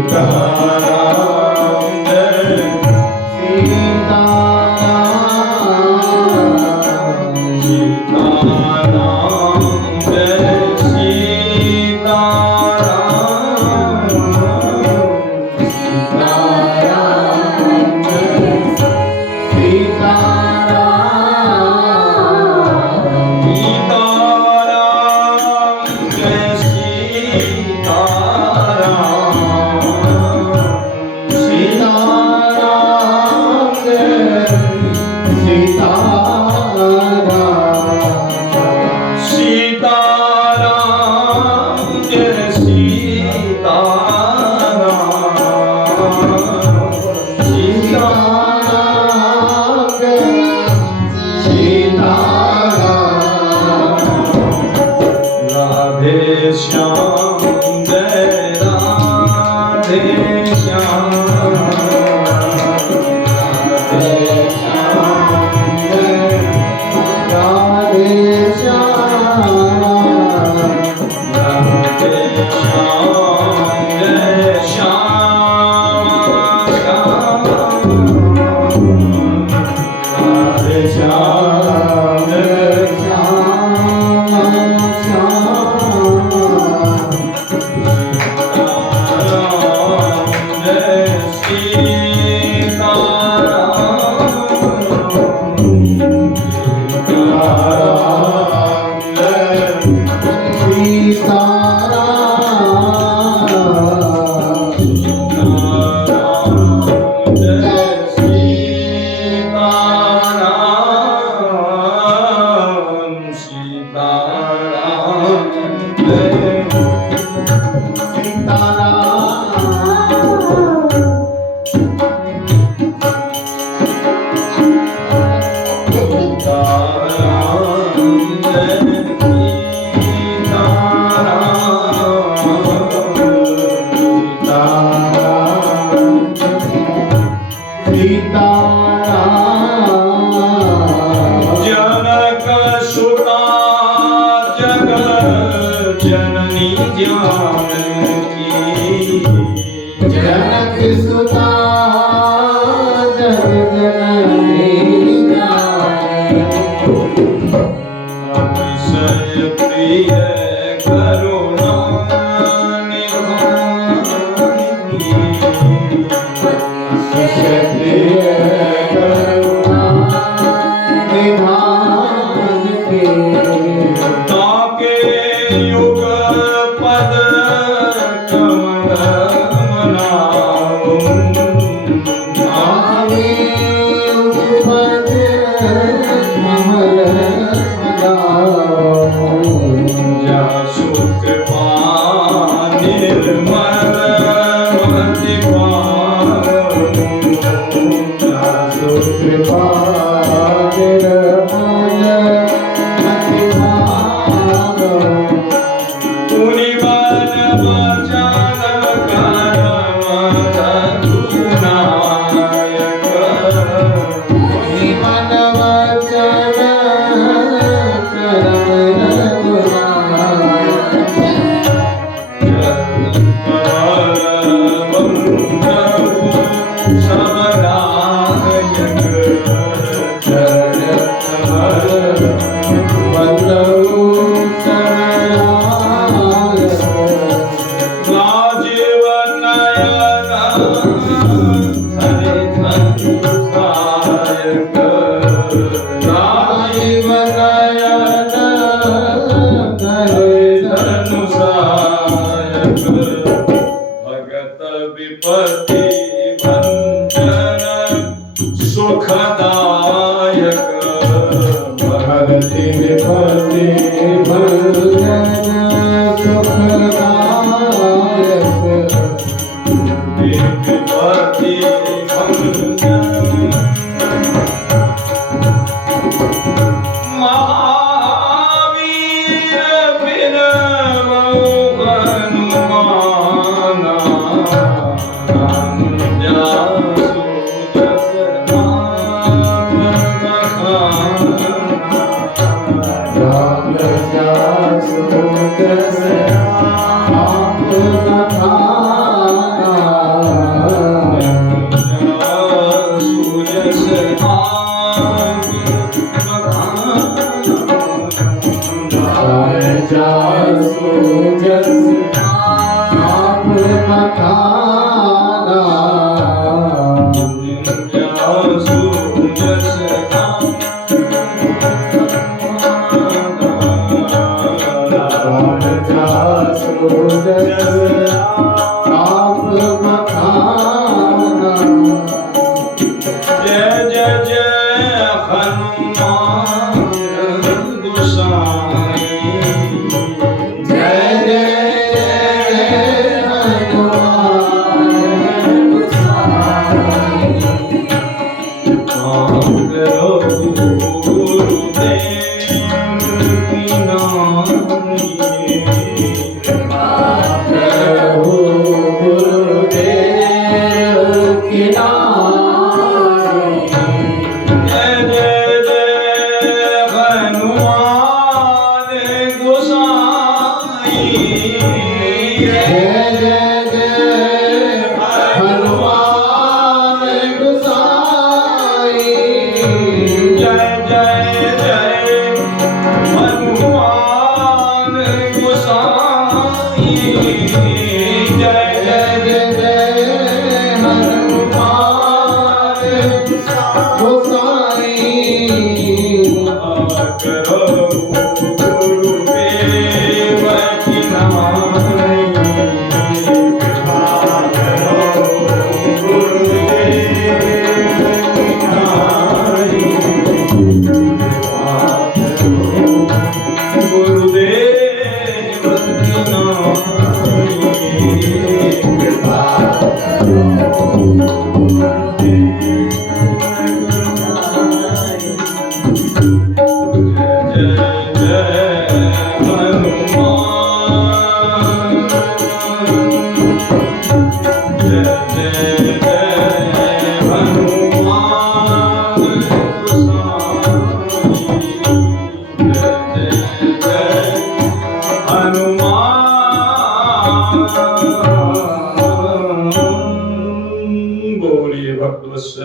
Yes,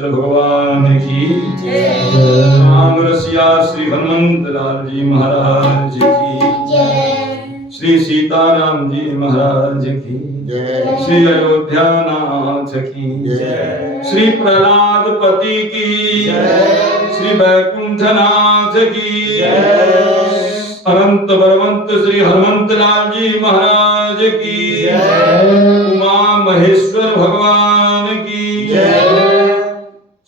भगवान की राम रसिया श्री हनुमंत लाल जी महाराज की, श्री सीताराम जी महाराज की, श्री अयोध्या नाथ की, श्री प्रहलाद पति की, श्री वैकुंठ नाथ की, अनंत बलवंत श्री हनुमंत लाल जी महाराज की, उमा महेश्वर भगवान की,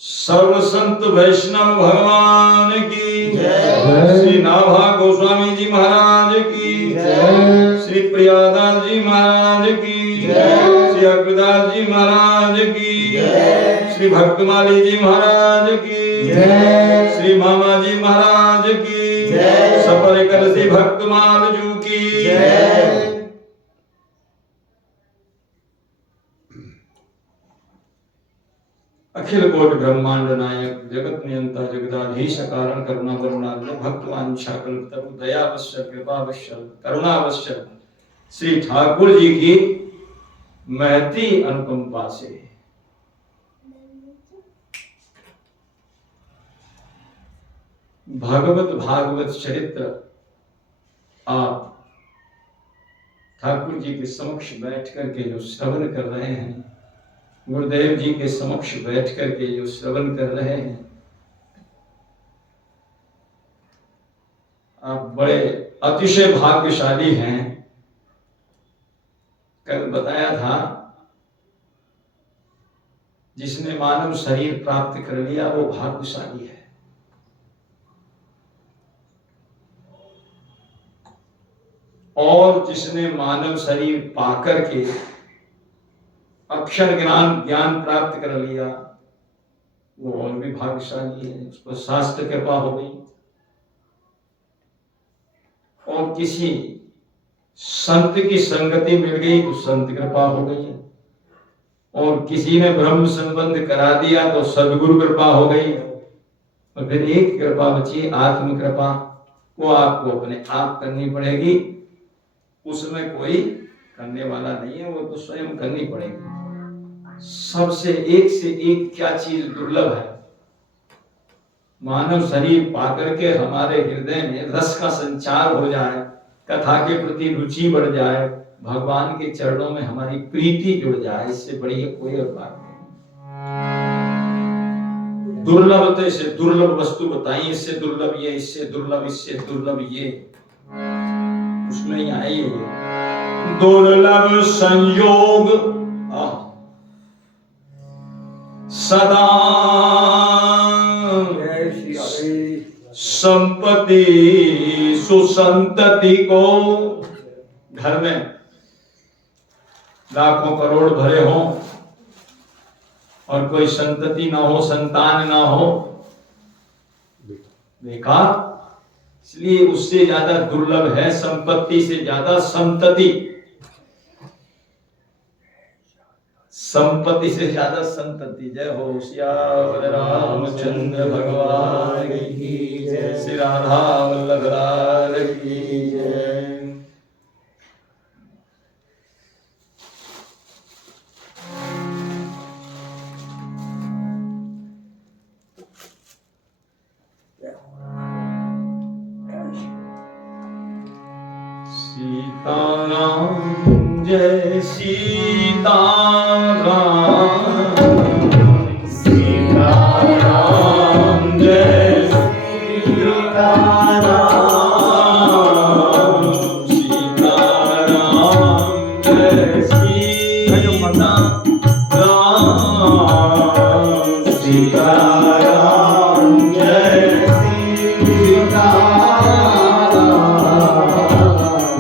सर्व संत वैष्णव भगवान की, श्री नाभा गोस्वामी जी महाराज की, श्री प्रियादास जी महाराज की, श्री अग्रदास जी महाराज की, श्री भक्तमाली जी महाराज की, श्री मामा जी महाराज की, सफर कर श्री भक्तमाल जू की। अखिल कोट ब्रह्मांड नायक जगत नियंता जगदाधीश कारण करुणा वरुणालय भक्तवांछा कल्पतरु दयावश्य कृपावश्य करुणावश्य श्री ठाकुर जी की महती अनुकंपा से भगवत भागवत चरित्र आप ठाकुर जी के समक्ष बैठ करके जो श्रवण कर रहे हैं, गुरुदेव जी के समक्ष बैठ करके जो श्रवण कर रहे हैं, आप बड़े अतिशय भाग्यशाली हैं। कल बताया था जिसने मानव शरीर प्राप्त कर लिया वो भाग्यशाली है। और जिसने मानव शरीर पाकर के अक्षर ज्ञान प्राप्त कर लिया वो और भी भाग्यशाली है, उसको शास्त्र कृपा हो गई। और किसी संत की संगति मिल गई तो संत कृपा हो गई, और किसी ने ब्रह्म संबंध करा दिया तो सदगुरु कृपा हो गई। और फिर एक कृपा बची आत्म कृपा, वो आपको अपने आप करनी पड़ेगी, उसमें कोई करने वाला नहीं है, वो तो स्वयं करनी पड़ेगी। सबसे एक से एक क्या चीज दुर्लभ है, मानव शरीर पाकर के हमारे हृदय में रस का संचार हो जाए, कथा के प्रति रुचि बढ़ जाए, भगवान के चरणों में हमारी प्रीति जुड़ जाए, इससे बड़ी कोई और बात नहीं। दुर्लभ से दुर्लभ वस्तु बताइए, इससे दुर्लभ ये, इससे दुर्लभ, इससे दुर्लभ ये, उसमें ही आई है दुर्लभ संयोग सदा संपत्ति सुसंतति को। घर में लाखों करोड़ भरे हों और कोई संतति ना हो, संतान ना हो, देखा, इसलिए उससे ज्यादा दुर्लभ है संपत्ति से ज्यादा संतति, संपत्ति से ज्यादा संतति। जय हो श्याम रामचंद्र भगवान की जय, श्री राधा वल्लभ लाल की जय। सीताराम जय सीताराम, सीताराम जय सीताराम, सीताराम जय सीताराम, सीताराम जय सीताराम,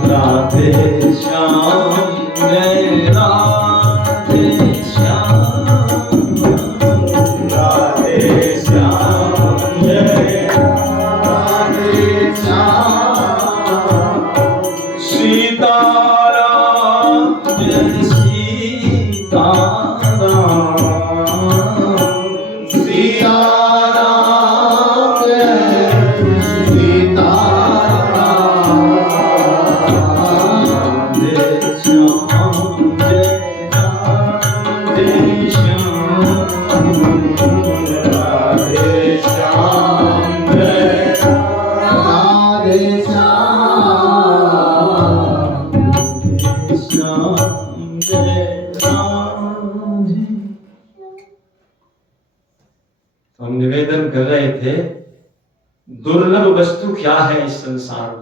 राधे श्याम जय राधे राधे श्याम जय राधे श्याम जय राधे। हम निवेदन कर रहे थे, दुर्लभ वस्तु क्या है इस संसार में?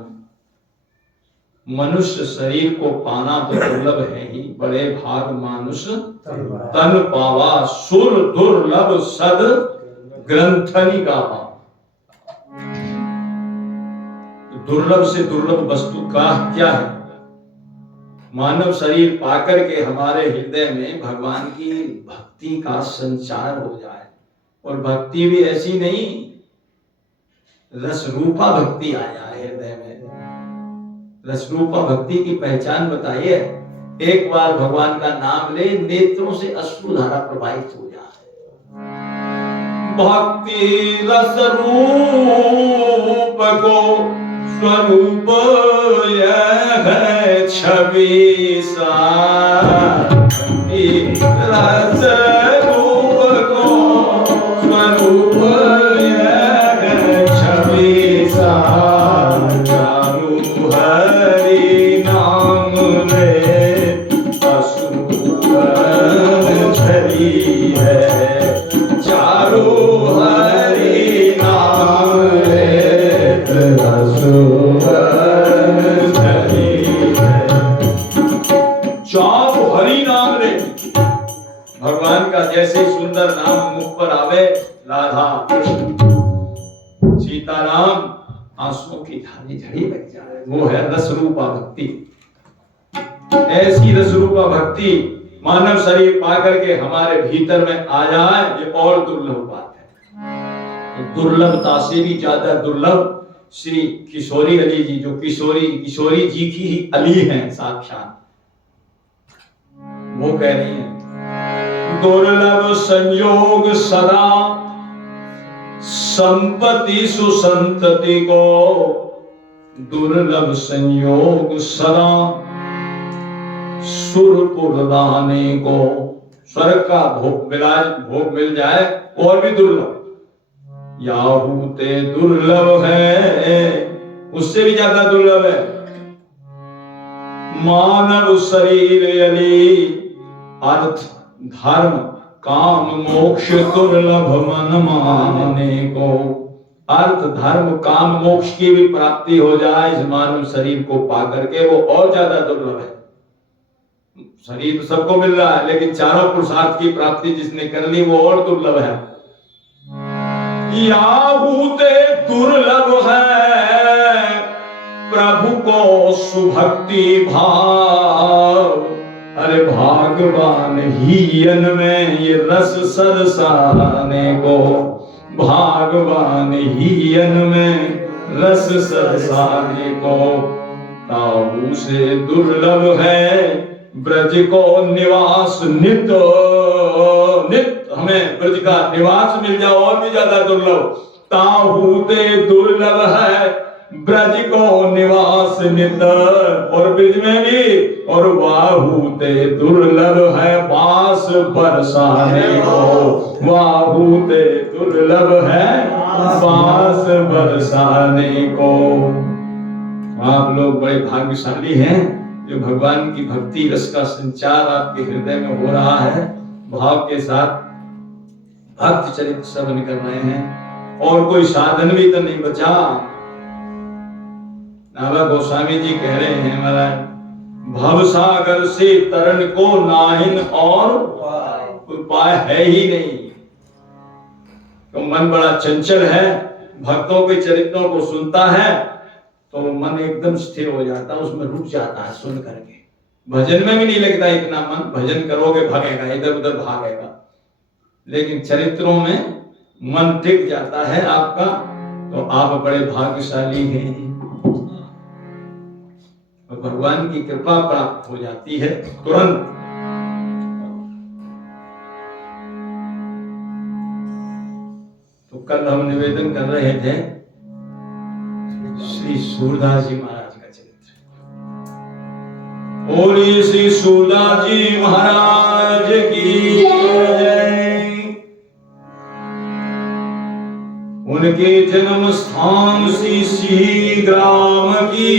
मनुष्य शरीर को पाना तो दुर्लभ है ही, बड़े भाग मानुष तन पावा, सुर दुर्लभ सद ग्रंथनि गावा। दुर्लभ से दुर्लभ वस्तु का क्या है? मानव शरीर पाकर के हमारे हृदय में भगवान की भक्ति का संचार हो जाए, और भक्ति भी ऐसी नहीं, रसरूपा भक्ति आ जाए हृदय में। रसरूपा भक्ति की पहचान बताइए। एक बार भगवान का नाम ले, नेत्रों से अश्रुधारा प्रवाहित हो जाए। भक्ति रस रूप को स्वरूप यह है छवि सा, भक्ति रस रूप को स्वरूप यह है छवि सा, चारु हरि नाम ले अश्रुधन झरी है, चारु हरि नाम ले अश्रुधन झरी है। चारु हरि नाम ले, भगवान का जैसे सुंदर नाम मुख पर आवे, राधा कृष्ण सीताराम, आंसुओं की धारी झड़ी लग जाए, वो है रसरूपा भक्ति। ऐसी रसरूपा भक्ति मानव शरीर पाकर के हमारे भीतर में आ जाए, ये और दुर्लभ बात है। तो दुर्लभता से भी ज्यादा दुर्लभ श्री किशोरी अली जी, जो किशोरी जी की ही अली हैं साक्षात, वो कह रही हैं, दुर्लभ संयोग सदा संपत्ति सुसंतति को, दुर्लभ संयोग सदा सुरपुर दाने को। स्वर्ग का भोग मिल जाए और भी दुर्लभ, याहूते दुर्लभ है, उससे भी ज्यादा दुर्लभ है। मानव शरीर यदि अर्थ धर्म काम मोक्ष दुर्लभ मन माने को। अर्थ धर्म काम मोक्ष की भी प्राप्ति हो जाए इस मानव शरीर को पाकर के, वो और ज्यादा दुर्लभ है। शरीर तो सबको मिल रहा है, लेकिन चारों पुरुषार्थ की प्राप्ति जिसने कर ली वो और दुर्लभ है। याहूते दुर्लभ है प्रभु को सुभक्ति भाव, अरे भागवान हियन में ये रस सरसाने को, भागवान हियन में रस सरसाने को। ताऊ से दुर्लभ है ब्रज को निवास, नित नित हमें ब्रज का निवास मिल जाए और भी ज्यादा दुर्लभ। ताहूते दुर्लभ है ब्रज को निवास नित, और ब्रज में भी, और बाहूते दुर्लभ है बास बरसाने को, बाहूते दुर्लभ है बास बरसाने को। आप लोग बड़े भाग्यशाली हैं जो भगवान की भक्ति रस का संचार आपके हृदय में हो रहा है। भाव के साथ भक्त चरित्र श्रवण कर रहे हैं, और कोई साधन भी तो नहीं बचा। नाभा गोस्वामी जी कह रहे हैं महाराज, भवसागर से तरन को नाहिन और उपाय है ही नहीं। तो मन बड़ा चंचल है, भक्तों के चरित्रों को सुनता है तो मन एकदम स्थिर हो जाता है, उसमें रुक जाता है सुन करके। भजन में भी नहीं लगता इतना मन, भजन करोगे भागेगा, इधर उधर भागेगा, लेकिन चरित्रों में मन टिक जाता है आपका, तो आप बड़े भाग्यशाली हैं। और भगवान की कृपा प्राप्त हो जाती है तुरंत। तो कल हम निवेदन कर रहे थे श्री सूरदास जी महाराज का चरित्र। बोलिए श्री सूरदास जी महाराज की जय। उनके जन्म स्थान सी ग्राम की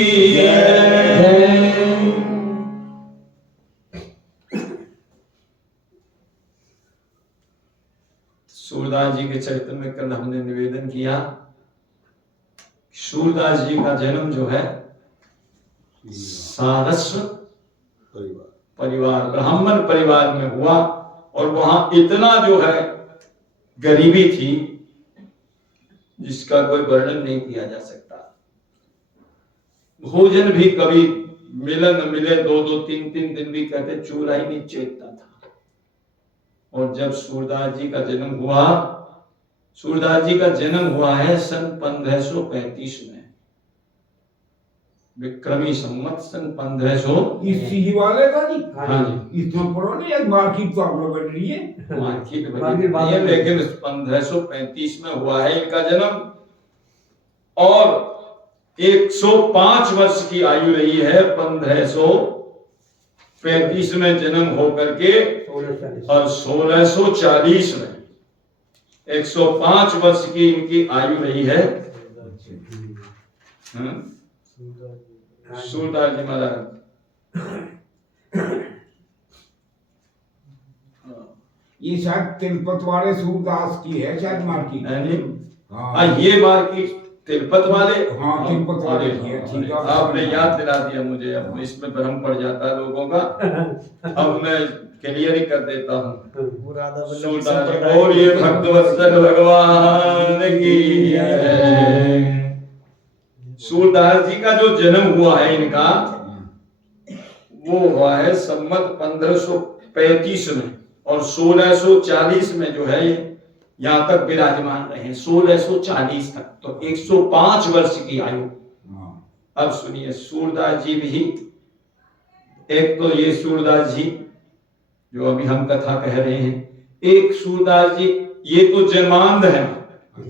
सूरदास जी के चरित्र में कल हमने निवेदन किया, सूरदास जी का जन्म जो है सारस्वत परिवार ब्राह्मण परिवार में हुआ, और वहां इतना जो है गरीबी थी जिसका कोई वर्णन नहीं किया जा सकता। भोजन भी कभी मिले न मिले, 2-2 3-3 दिन भी कहते चूल्हा ही नहीं चेतता था। और जब सूरदास जी का जन्म हुआ, सूरदास जी का जन्म हुआ है सन 1535 में, विक्रमी संवत सन 1500। इसी वाले का जी? हाँ जी, इसमें पढ़ो नहीं, एक मार्केट तो आप लोग बन रही है, मार्केट बनी है, लेकिन 1535 में हुआ है इनका जन्म, और 105 वर्ष की आयु रही है 1535 में जन्म होकर के, और 1640 में 105 वर्ष की इनकी आयु रही है। सूरदास जी महाराज ये शायद तिलपत वाले सूरदास की है शायद मार्केट। हाँ, ये मार्केट तिलपत वाले, हाँ तिलपत वाले की है। ठीक है, आपने याद दिला दिया मुझे, अब इसमें भ्रम पड़ जाता है लोगों का, अब मैं क्लियर ही कर देता हूँ। सूरदास जी बोल, ये भक्तवत्सल भगवान की है। सूरदास जी का जो जन्म हुआ है इनका, वो हुआ है संवत 1535 में, और 1640 में जो है यहाँ तक विराजमान रहे, 1640 तक, तो 105 वर्ष की आयु। अब सुनिए, सूरदास जी भी, एक तो ये सूरदास जी जो अभी हम कथा कह रहे हैं, एक सूरदास जी ये तो जन्मांध है,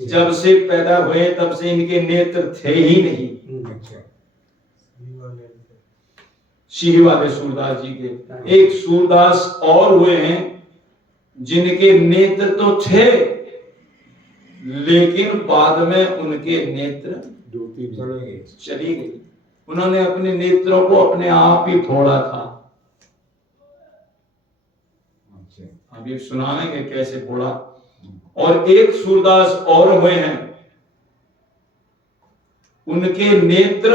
जब से पैदा हुए तब से इनके नेत्र थे ही नहीं। सिंह वाले सूरदास जी के एक सूरदास और हुए हैं जिनके नेत्र तो थे, लेकिन बाद में उनके नेत्र चली गई। उन्होंने अपने नेत्रों को अपने आप ही फोड़ा था। अभी सुनाएंगे कैसे फोड़ा। और एक सूरदास और हुए हैं, उनके नेत्र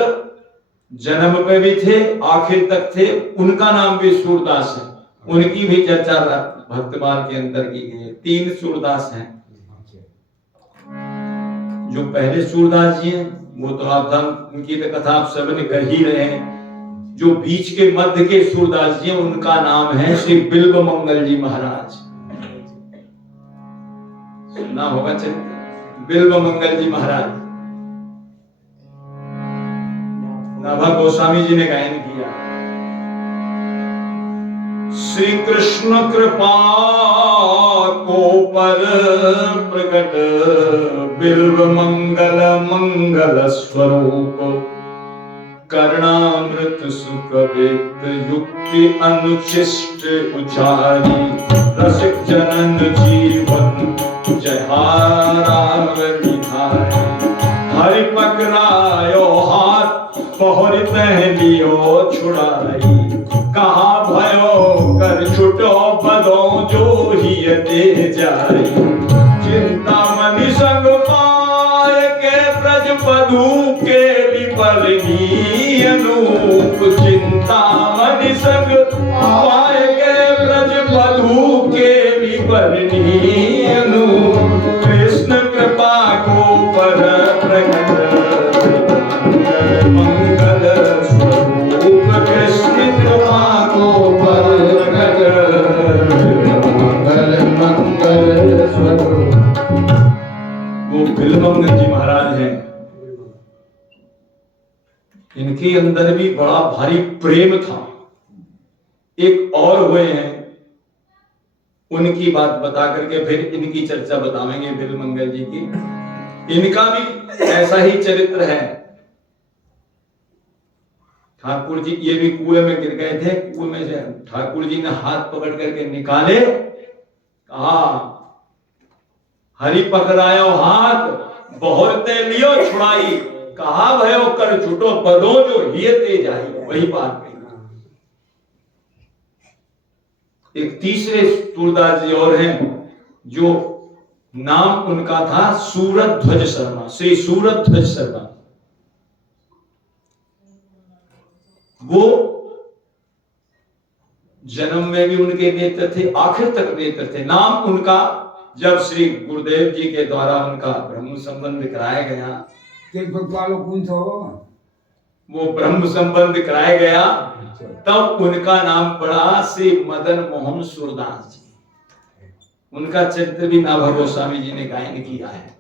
जन्म पे भी थे, आखिर तक थे, उनका नाम भी सूरदास है। उनकी भी चर्चा भक्तमाल के अंदर की गई है। 3 सूरदास हैं। जो पहले सूरदास जी हैं वो तो आप उनकी तो कथा आप सबने कर ही रहे हैं। जो बीच के मध्य के सूरदास जी हैं, उनका नाम है श्री बिल्व मंगल जी महाराज। सुना होगा चरित्र बिल्व मंगल जी महाराज। नाभा गोस्वामी जी ने गायन किया। श्री कृष्ण कृपा को पर प्रकट बिल्व मंगल मंगल स्वरूप करुणामृत सुख वेद युक्ति अनुचिष्ट उचारी रसिक जनन जीवन जहाराव निधाय हरि पकड़ायो हाथ पहरित लियो छुड़ाई कहा भयो कर छुटो बदो जो ही दे जाई चिंता मनि संग पाए के ब्रज बधू के विपरनी अनूप चिंता मनि संग पाए के ब्रज बधू के विपरनी अनूप कृष्ण कृपा को पर प्रकट मंगल स्वरूप कृष्ण कृपा को पर प्रकट मंगल स्वरूप। वो बिल्वमंगल जी महाराज हैं। इनके अंदर भी बड़ा भारी प्रेम था। एक और हुए हैं, उनकी बात बता करके फिर इनकी चर्चा बताएंगे बिल्वमंगल जी की। इनका भी ऐसा ही चरित्र है। ठाकुर जी ये भी कुएं में गिर गए थे। कुएं में से ठाकुर जी ने हाथ पकड़ करके निकाले, कहा हरि पकड़ायो हाथ बहुरते लियो छुड़ाई, कहा भयो कर छुटो पदों जो हिय ते जाई। वही बात कही। एक तीसरे सूरदास जी और हैं जो नाम उनका था सूरत ध्वज शर्मा, श्री सूरत ध्वज शर्मा। वो जन्म में भी उनके नेत्र थे, आखिर तक नेत्र थे। नाम उनका जब श्री गुरुदेव जी के द्वारा उनका ब्रह्म संबंध कराया गया, तिलपत वालों कौन सा हो? वो ब्रह्म संबंध कराया गया, तब उनका नाम पड़ा श्री मदन मोहन सूरदास जी। उनका चरित्र भी नाभा गोस्वामी जी ने गायन किया है।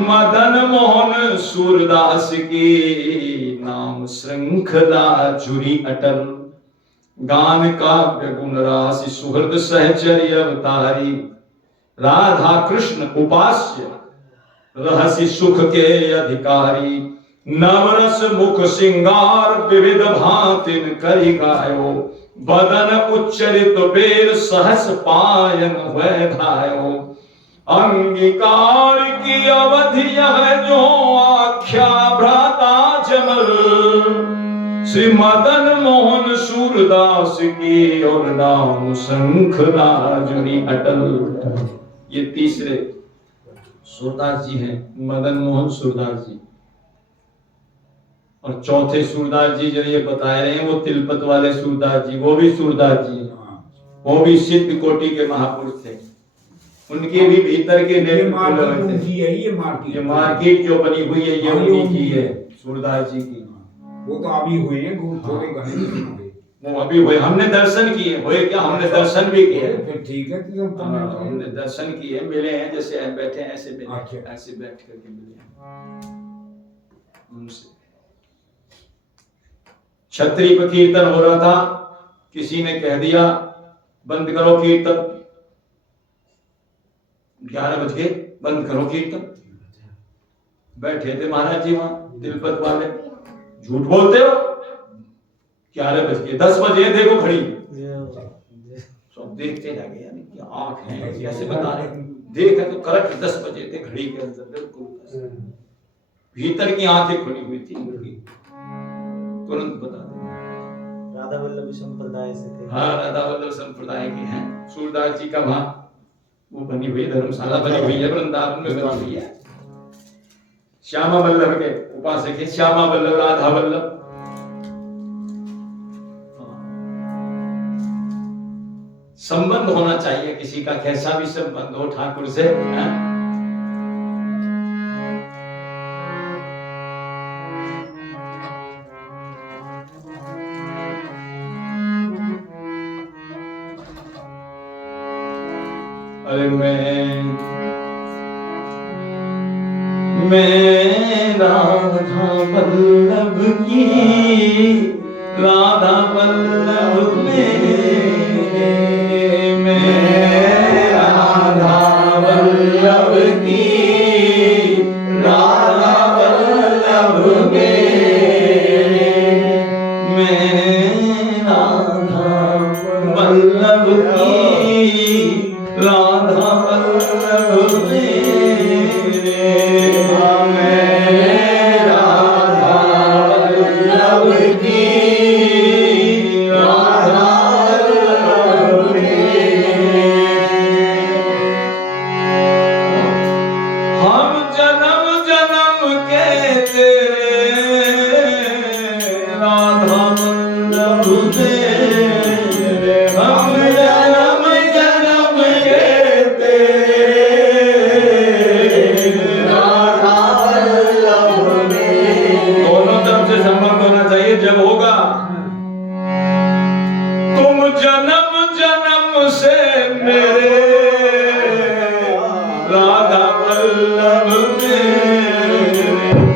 मदन मोहन सूरदास की नाम श्रृंखला जुरी अटल, गान काव्य गुण राशि सुहृद सहचर्य अवतारी, राधा कृष्ण उपास्य रहस्य सुख के अधिकारी, नवरस मुख सिंगार विविध भांति करी गायो, बदन उच्चरित बेर सहस पायन हुए धायो, अंगीकार की अवधि यह जो आख्या भ्राता जमल, श्री मदन मोहन सूरदास की और नाम शंखला जुड़ी अटल। ये तीसरे सूरदास जी हैं, मदन मोहन सूरदास जी। और चौथे सूरदास जी जो ये बता रहे हैं वो तिलपत वाले सूरदास जी, वो भी सूरदास जी हैं। वो भी सिद्ध कोटि के महापुरुष थे। उनके भी भीतर के ये मार्केट जो बनी हुई है ये उन्हीं की है, सूरदास जी की। वो तो अभी हुए हैं, थोड़े घने वो अभी हुए, हमने दर्शन किए। हुए क्या, हमने दर्शन भी किए। ठीक है, हमने दर्शन किए, मिले हैं, जैसे बैठे हैं ऐसे मिले, ऐसे बैठ करके मिले हैं उनसे। छतरी पर कीर्तन हो रहा था, किसी ने कह दिया बंद करो कीर्तन, 11 बज गए, बंद करो कीर्तन। बैठे थे महाराज जी वहां तिलपत वाले, झूठ बोलते हो, 11 बज गए, 10 बजे देखो घड़ी। सब देखते लगे, यानी क्या आंख है, कैसे बता रहे, देखा तो करेक्ट 10 बजे थे घड़ी के अंदर, बिल्कुल भीतर की आंखें खुली हुई थी उनकी, तुरंत बता दें। राधा वल्लभ संप्रदाय से थे। हाँ, राधा वल्लभ संप्रदाय के हैं। सूरदास जी का वहां वो बनी हुई धर्मशाला बनी हुई है, वृंदावन में बनी हुई है। श्यामा वल्लभ के उपासक है, श्यामा वल्लभ, राधा वल्लभ। संबंध होना चाहिए किसी का, कैसा भी संबंध हो ठाकुर से, है? अरे मैं राधा वल्लभ की, राधा वल्लभ मेरे, मैं राधा वल्लभ की, राधा वल्लभ मेरे, मैं राधा वल्लभ की, राधा वल्लभ मेरे, मैं राधा वल्लभ की, राधा वल्लभ मेरे। हम जन्म जन्म के तेरे, राधा वल्लभ मेरे, हम जन्म जन्म के तेरे, राधा वल्लभ मेरे। दोनों तरफ से संबंध होना चाहिए। जब होगा तुम जन्म जन्म से मेरे, राधा वल्लभ मेरे,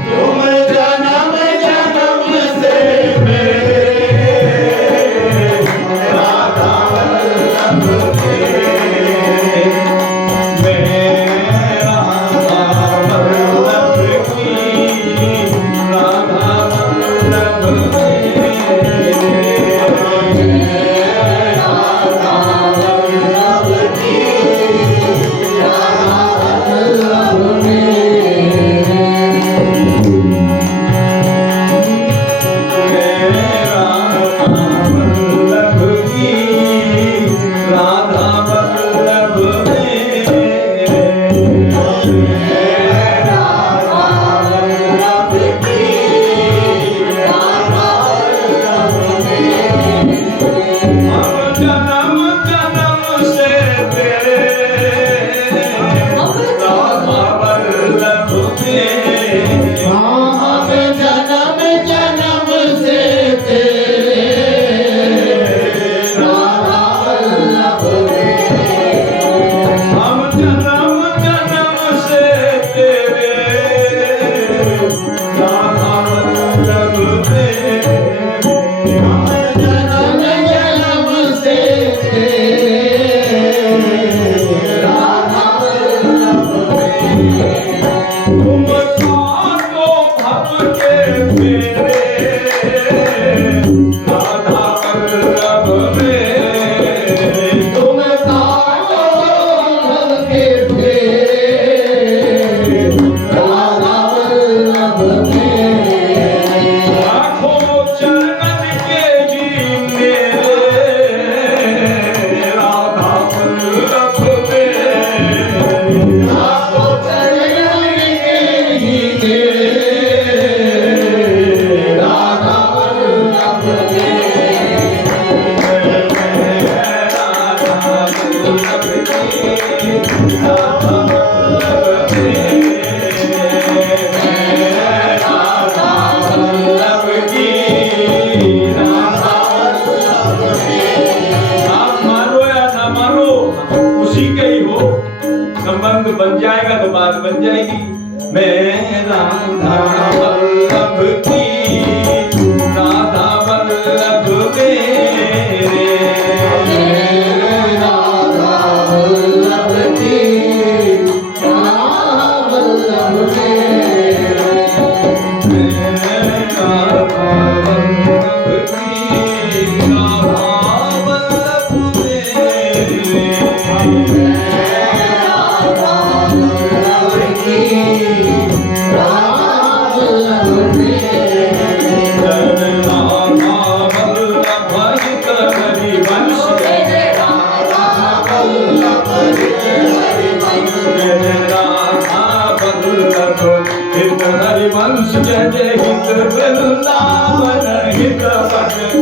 तुम जन्म जन्म से मेरे, राधा वल्लभ मेरे, मैं राधा वल्लभ की, राधा वल्लभ मेरे, मैं राधा वल्लभ की, संबंध बन जाएगा तो बात बन जाएगी। मैं राधा वल्लभ की, राधा वल्लभ मेरे, राधा वल्लभ की, राधा वल्लभ मेरे, राधा वल्लभ की, राधा वल्लभ मेरे। हरिवंश जय जय हित वृंदावन हित भजन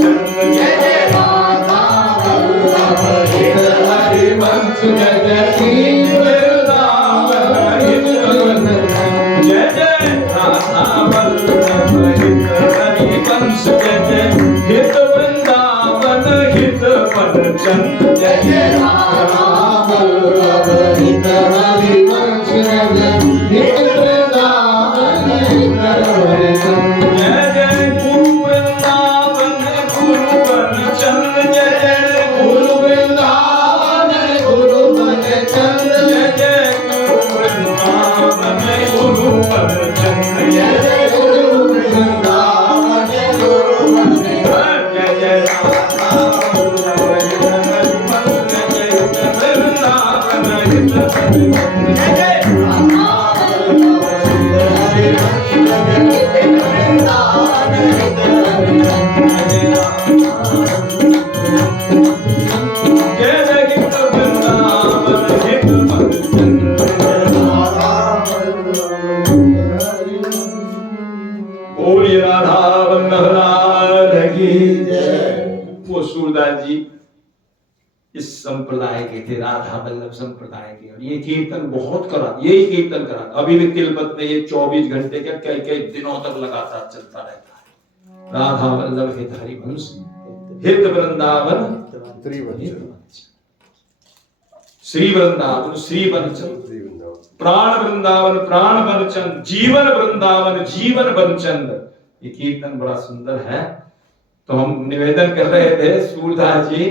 जय जय राधा वल्लभ हित हरिवंश जय जय हित वृंदावन हित भजन जय जय राधा वल्लभ हित हरिवंश जय जय हित वृंदावन हित भजन जय जय राधा वल्लभ हित हरिवंश जय जय हित जय जय गुरु वृंदावन गुरु बनचंद जय जय गुरु वृंदावन गुरु बनचंद जय जय गुरु वृंदावन गुरु बनचंद जय जय गुरु वृंदावन गुरु बनचंद जय जय राधा वल्लभ जय जय वृंदावन जय जय बोलिए राधा वल्लभ राधा की जय। वो सूरदास जी इस संप्रदाय के थे, राधा वल्लभ संप्रदाय के, और ये कीर्तन बहुत करा, यही कीर्तन करा। अभी भी तिलपत में ये 24 घंटे के कई दिनों तक लगातार चलता रहता है। राधा वल्लभ हित हरिवंश हित वृंदावन श्री वृंदावन श्री वनचंद प्राण वृंदावन प्राण वनचंद जीवन वृंदावन जीवन वनचंद। ये कीर्तन बड़ा सुंदर है। तो हम निवेदन कर रहे थे, सूरदास जी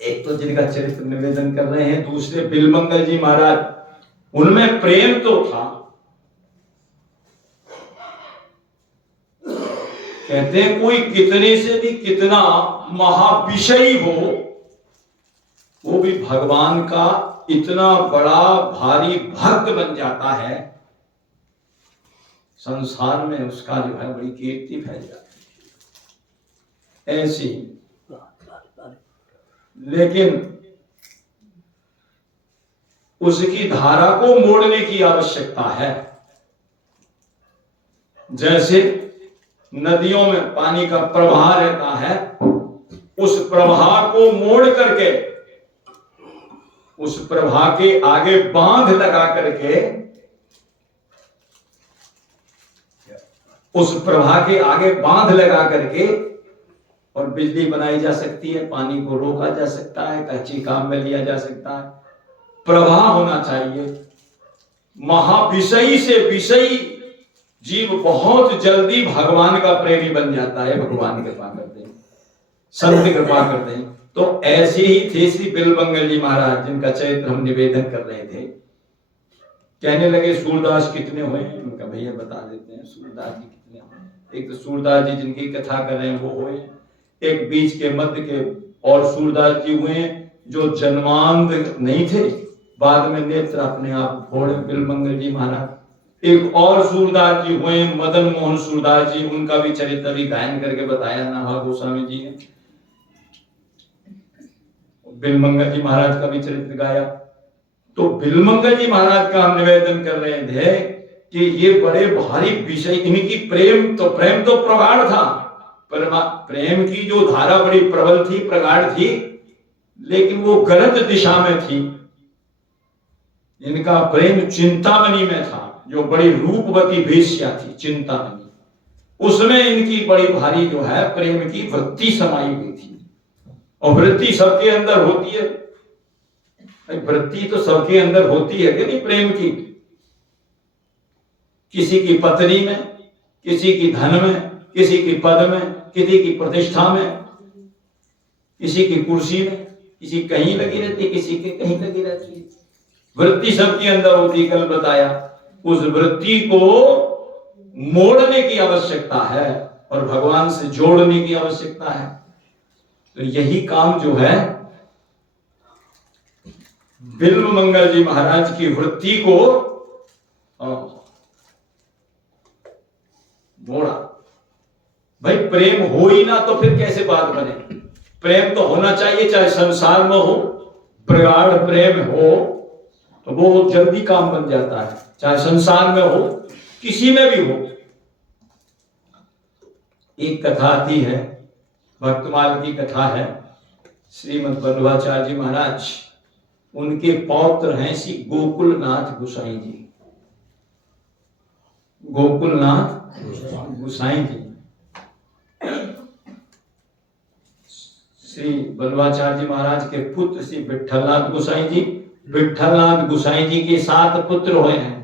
एक तो जिनका चरित्र निवेदन कर रहे हैं, दूसरे बिलमंगल जी महाराज, उनमें प्रेम तो था। कहते हैं कोई कितने से भी कितना महाविषयी हो, वो भी भगवान का इतना बड़ा भारी भक्त बन जाता है, संसार में उसका जो है बड़ी कीर्ति फैल जाती है। ऐसी लेकिन उसकी धारा को मोड़ने की आवश्यकता है। जैसे नदियों में पानी का प्रवाह रहता है, उस प्रवाह को मोड़ करके, उस प्रवाह के आगे बांध लगा करके, उस प्रवाह के आगे बांध लगा करके और बिजली बनाई जा सकती है, पानी को रोका जा सकता है, कच्ची काम में लिया जा सकता है। प्रवाह होना चाहिए। महाविषयी से विषयी जीव बहुत जल्दी भगवान का प्रेमी बन जाता है। भगवान कृपा करते हैं, संत कृपा करते हैं। तो ऐसे ही थे श्री बिलमंगल जी महाराज, जिनका चरित्र हम निवेदन कर रहे थे। कहने लगे सूरदास कितने हुए हैं? उनका भैया बता देते हैं सूरदास जी कितने हुए। एक तो सूरदास जी जिनकी कथा कर रहे हैं वो हुए, एक बीच के मध्य के और सूरदास जी हुए जो जन्मांध नहीं थे, बाद में नेत्र अपने आप फोड़े बिलमंगल जी महाराज। एक और सूरदास जी हुए मदन मोहन सूरदास जी, उनका भी चरित्र भी गायन करके बताया नाभा गोस्वामी जी ने। बिलमंगल जी महाराज का भी चरित्र गाया। तो बिलमंगल जी महाराज का हम निवेदन कर रहे थे कि ये बड़े भारी विषय, इनकी प्रेम तो प्रगाढ़ था, प्रेम की जो धारा बड़ी प्रबल थी, प्रगाढ़ थी, लेकिन वो गलत दिशा में थी। इनका प्रेम चिंतामणि में था, जो बड़ी रूपवती वेश्या थी चिंतामणि, उसमें इनकी बड़ी भारी जो है प्रेम की वृत्ति समाई हुई थी। और वृत्ति सबके अंदर होती है, वृत्ति तो सबके अंदर होती है कि नहीं प्रेम की। किसी की पत्नी में, किसी की धन में, किसी की पद में, किसी की प्रतिष्ठा में, किसी की कुर्सी में, किसी कहीं लगी रहती, किसी के कहीं लगी रहती है। वृत्ति सबके अंदर होती, कल बताया। उस वृत्ति को मोड़ने की आवश्यकता है और भगवान से जोड़ने की आवश्यकता है। तो यही काम जो है बिल्व मंगल जी महाराज की वृत्ति को मोड़ा। भाई प्रेम हो ही ना तो फिर कैसे बात बने? प्रेम तो होना चाहिए, चाहे संसार में हो, प्रगाढ़ प्रेम हो तो वो जल्दी काम बन जाता है, चाहे संसार में हो, किसी में भी हो। एक कथा आती है, भक्तमाल की कथा है, श्रीमद् वल्लभाचार्य जी महाराज, उनके पौत्र हैं श्री गोकुलनाथ गोसाई जी। गोकुलनाथ गोसाई जी श्री वल्लभाचार्य जी महाराज के पुत्र श्री विठलनाथ गोसाई जी। विठलनाथ गोसाई जी के 7 पुत्र हुए हैं।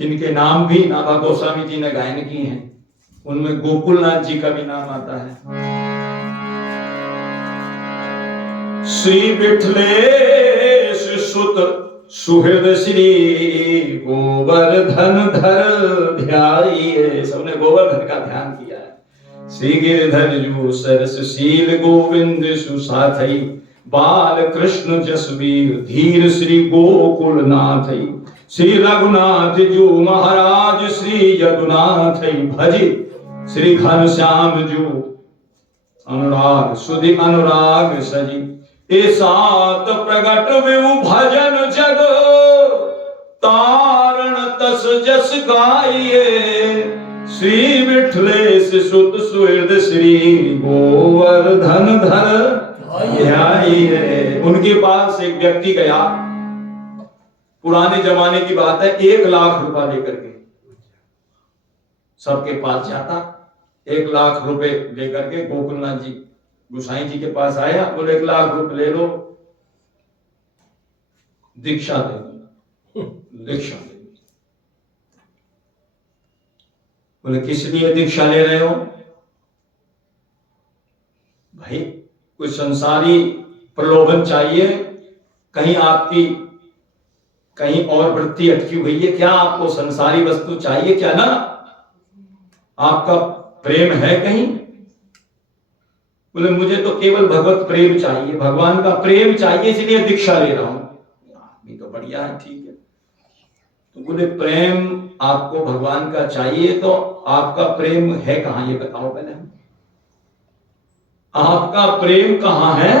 जिनके नाम भी नाभा गोस्वामी जी ने गायन किए हैं, उनमें गोकुलनाथ जी का भी नाम आता है। श्री विठलेश सुत सुहृद श्री गोवर्धन धर ध्याइए। सबने गोवर्धन का ध्यान किया है। श्री गिरधर जू सरसशील गोविंद सुसाथई, बाल कृष्ण जसवीर धीर श्री गोकुलनाथ, श्री रघुनाथ जू महाराज श्री यदुनाथ भजी, श्री घनश्याम जू अनुराग सुधि अनुराग सजी, ए 7 प्रगट विभु भजन जग तारण तस जस गाइए। श्री विठलेश सुत सुहृद श्री गोवर्धन धर ध्याइए। उनके पास एक व्यक्ति गया, पुराने जमाने की बात है, 1 लाख रुपया लेकर के सबके पास जाता। 1 लाख रुपए लेकर के गोकुलनाथ जी गोसाई जी के पास आया, बोले 1 लाख रुपए ले लो, दीक्षा दे दो, दीक्षा दे दो। बोले किस लिए दीक्षा ले रहे हो? भाई कुछ संसारी प्रलोभन चाहिए, कहीं आपकी कहीं और वृत्ति अटकी हुई है क्या? आपको संसारी वस्तु चाहिए क्या? ना, आपका प्रेम है कहीं? बोले मुझे तो केवल भगवत प्रेम चाहिए, भगवान का प्रेम चाहिए, इसलिए दीक्षा ले रहा हूं। आदमी तो बढ़िया है, ठीक है। तो बोले प्रेम आपको भगवान का चाहिए, तो आपका प्रेम है कहां ये बताओ पहले। आपका प्रेम कहां है?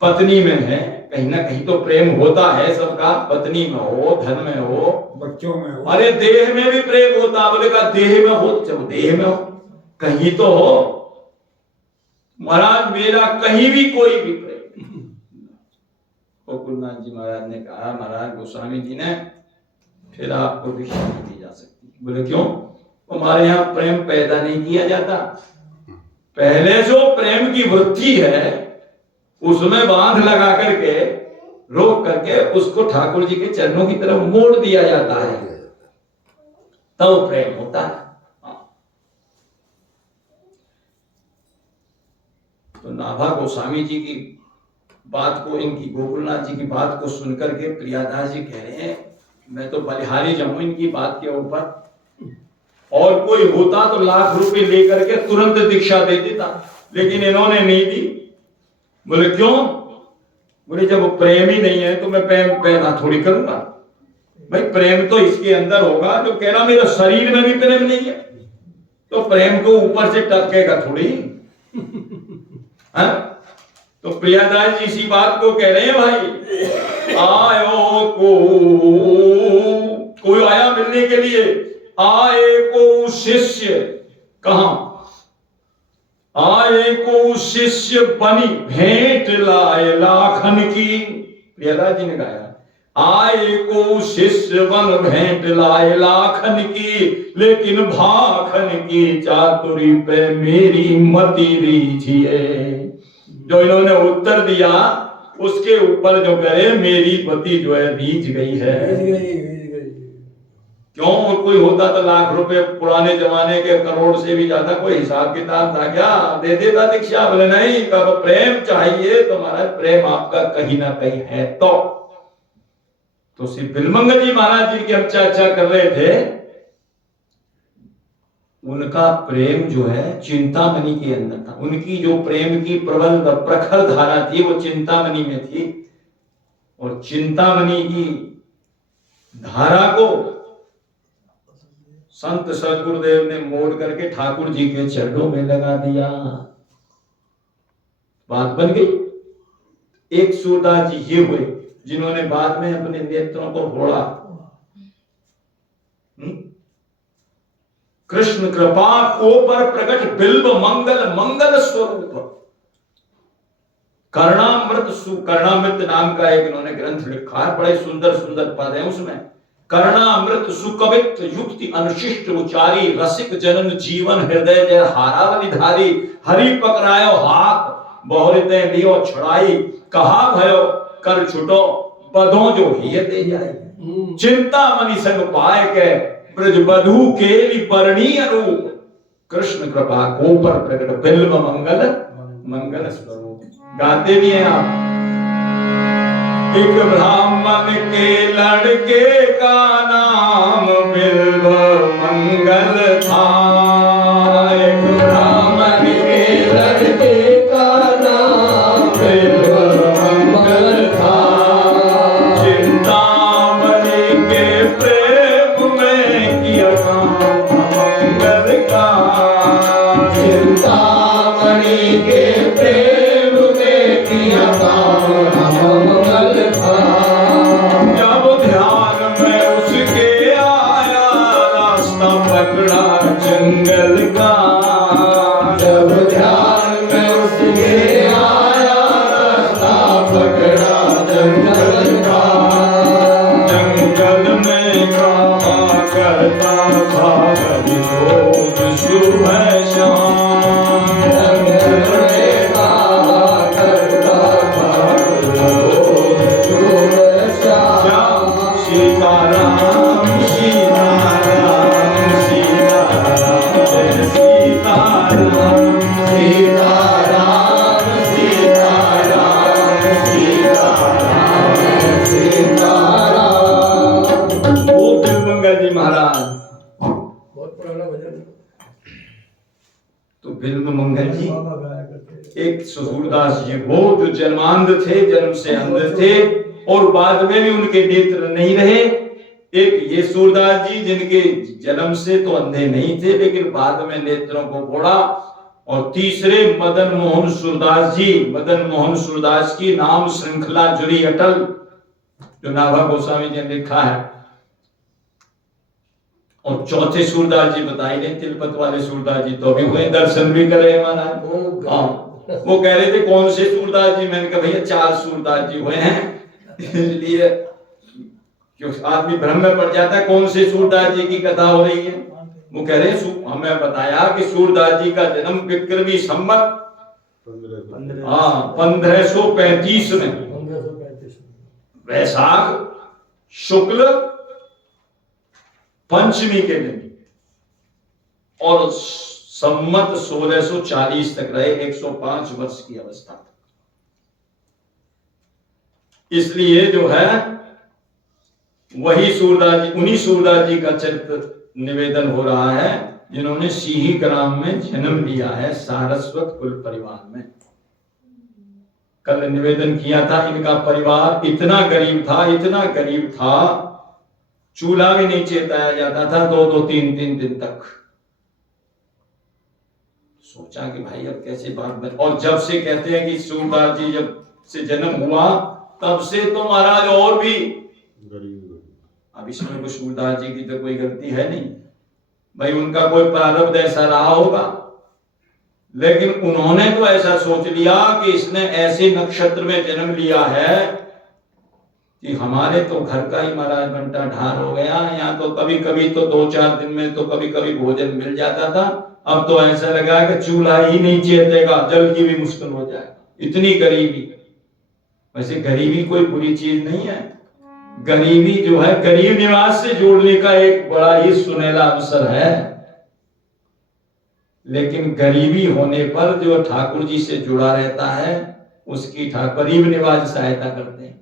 पत्नी में है, कहीं ना कहीं तो प्रेम होता है सबका, पत्नी में हो, धन में हो, बच्चों में हो। अरे देह में भी प्रेम होता। बोले का देह में हो, चलो देह में हो, कहीं तो हो। महाराज मेरा कहीं भी कोई भी प्रेम। गोकुलनाथ जी महाराज ने कहा, महाराज गोस्वामी जी ने, फिर आपको दीक्षा नहीं दी जा सकती। बोले क्यों? हमारे यहाँ प्रेम पैदा नहीं किया जाता। पहले जो प्रेम की वृत्ति है उसमें बांध लगा करके, रोक करके उसको ठाकुर जी के चरणों की तरफ मोड़ दिया जाता है, तब तो प्रेम होता है। तो नाभा गोस्वामी जी की बात को, इनकी गोकुलनाथ जी की बात को सुनकर के प्रियादास जी कह रहे हैं, मैं तो बलिहारी जाऊं इनकी बात के ऊपर। और कोई होता तो लाख रुपए लेकर के तुरंत दीक्षा दे देता, लेकिन इन्होंने नहीं दी। बोले क्यों? बोले जब प्रेम ही नहीं है तो मैं प्रेम पैदा थोड़ी करूंगा। भाई प्रेम तो इसके अंदर होगा। जो कह रहा मेरा शरीर में भी प्रेम नहीं है, तो प्रेम को ऊपर से टपकेगा थोड़ी। तो प्रियादास जी इसी बात को कह रहे हैं, भाई आयो को कोई आया मिलने के लिए, आए को शिष्य, कहा आए को शिष्य बनी भेंट लाए लाखन की। प्रियदास जी ने गाया, आए को शिष्य बन भेंट लाए लाखन की, लेकिन भाखन की चातुरी पे मेरी मति रीझिए। जो इन्होंने उत्तर दिया उसके ऊपर जो करे मेरी मति जो है रीझ गई है। क्यों? और कोई होता तो लाख रुपए पुराने जमाने के करोड़ से भी ज्यादा कोई हिसाब किताब था क्या, दे देता दीक्षा। बोले नहीं, कब प्रेम चाहिए तो महाराज प्रेम आपका कहीं ना कहीं है। तो श्री बिल्वमंगल जी महाराज जी की हम चर्चा कर रहे थे, उनका प्रेम जो है चिंतामणि के अंदर था। उनकी जो प्रेम की प्रबल प्रखर धारा थी वो चिंतामणि में थी, और चिंतामणि की धारा को संत सदगुरुदेव ने मोड़ करके ठाकुर जी के चरणों में लगा दिया। बात बन गई। एक सूरदास जी ये हुए जिन्होंने बाद में अपने नेत्रों को फोड़ा। कृष्ण कृपा को पर प्रकट बिल्व मंगल मंगल स्वरूप। कर्णामृत नाम का एक इन्होंने ग्रंथ लिखा है, बड़े सुंदर सुंदर पद है उसमें। कर्णामृत सुकवित युक्ति अनुशिष्ट उचारी, रसिक जनन जीवन हृदय जय हारावली धारी। हरि पकड़ायो हाथ बहुरिते लियो छुड़ाई, कहा भयो कर छुटो बधो जो हिय दे जाए। चिंतामणि संग पाए के ब्रज बधू केली परणी अरूप। कृष्ण कृपा को पर प्रकट बिल्व मंगल मंगल स्वरूप। गाते भी हैं आप। एक ब्राह्मण के लड़के का नाम बिल्व मंगल था। एक ब्राह्मण के लड़के का नाम बिल्व मंगल था। चिंतामणि के प्रेम में किया काम मंगल का। चिंतामणि के प्रेम में किया काम मंगल था। जब ध्यान में उसके आया रास्ता पकड़ा जंगल का। जब ध्यान में उसके आया रास्ता पकड़ा जंगल का। जंगल में कहा करता था हरि रोज सुबह शाम। जंगल में कहा करता था रोज सुबह शाम। सीताराम सीताराम सीताराम जय सीताराम। सीताराम सीताराम सीताराम सीताराम। वो बिल्वमंगल जी महाराज। बहुत पुराना भजन तो बिल्वमंगल जी बाबा गाया करते थे। एक सूरदास जी वो जो जन्मांध थे, जन्म से अंध थे, और बाद में भी उनके नेत्र नहीं रहे। एक ये सूरदास जी जिनके जन्म से तो अंधे नहीं थे लेकिन बाद में नेत्रों को फोड़ा। और तीसरे मदन मोहन सूरदास जी। मदन मोहन सूरदास की नाम श्रृंखला जुड़ी अटल, जो नाभा गोस्वामी जी ने लिखा है। और चौथे सूरदास जी बताई गए तिलपत वाले सूरदास जी, तो अभी हुए, दर्शन भी करे महाराज। हाँ, वो कह रहे थे कौन से सूरदास जी, मैंने कहा भैया 4 सूरदास जी हुए हैं। इसलिए क्यों आदमी भ्रम में पड़ जाता है कौन से सूरदास जी की कथा हो रही है। वो कह रहे हैं हमें बताया कि सूरदास जी का जन्म विक्रमी संवत 1535 में 1535 वैशाख शुक्ल पंचमी के दिन, और सम्मत 1640 तक रहे, 105 वर्ष की अवस्था तक। इसलिए जो है वही सूरदास जी, उन्हीं सूरदास जी का चरित्र निवेदन हो रहा है जिन्होंने सिही ग्राम में जन्म लिया है, सारस्वत कुल परिवार में। कल निवेदन किया था, इनका परिवार इतना गरीब था, चूल्हा भी नहीं चेताया जाता था 2-2, 3-3 दिन तक। सोचा कि भाई अब कैसे बात बन। और जब से कहते हैं कि सूरदास जी जब से जन्म हुआ तब से तो महाराज और भी, अब इसमें कुछ सूरदास जी की तो कोई गलती है नहीं, भाई उनका कोई प्रारब्ध ऐसा रहा होगा, लेकिन उन्होंने तो ऐसा सोच लिया कि इसने ऐसे नक्षत्र में जन्म लिया है कि हमारे तो घर का ही महाराज बंटा ढार हो गया। यहाँ तो कभी कभी तो 2-4 दिन में तो कभी कभी भोजन मिल जाता था, अब तो ऐसा लगा कि चूल्हा ही नहीं चेतेगा, जल की भी मुश्किल हो जाएगा, इतनी गरीबी। वैसे गरीबी कोई बुरी चीज नहीं है, गरीबी जो है गरीब निवास से जोड़ने का एक बड़ा ही सुनहरा अवसर है। लेकिन गरीबी होने पर जो ठाकुर जी से जुड़ा रहता है उसकी गरीब निवास सहायता करते हैं,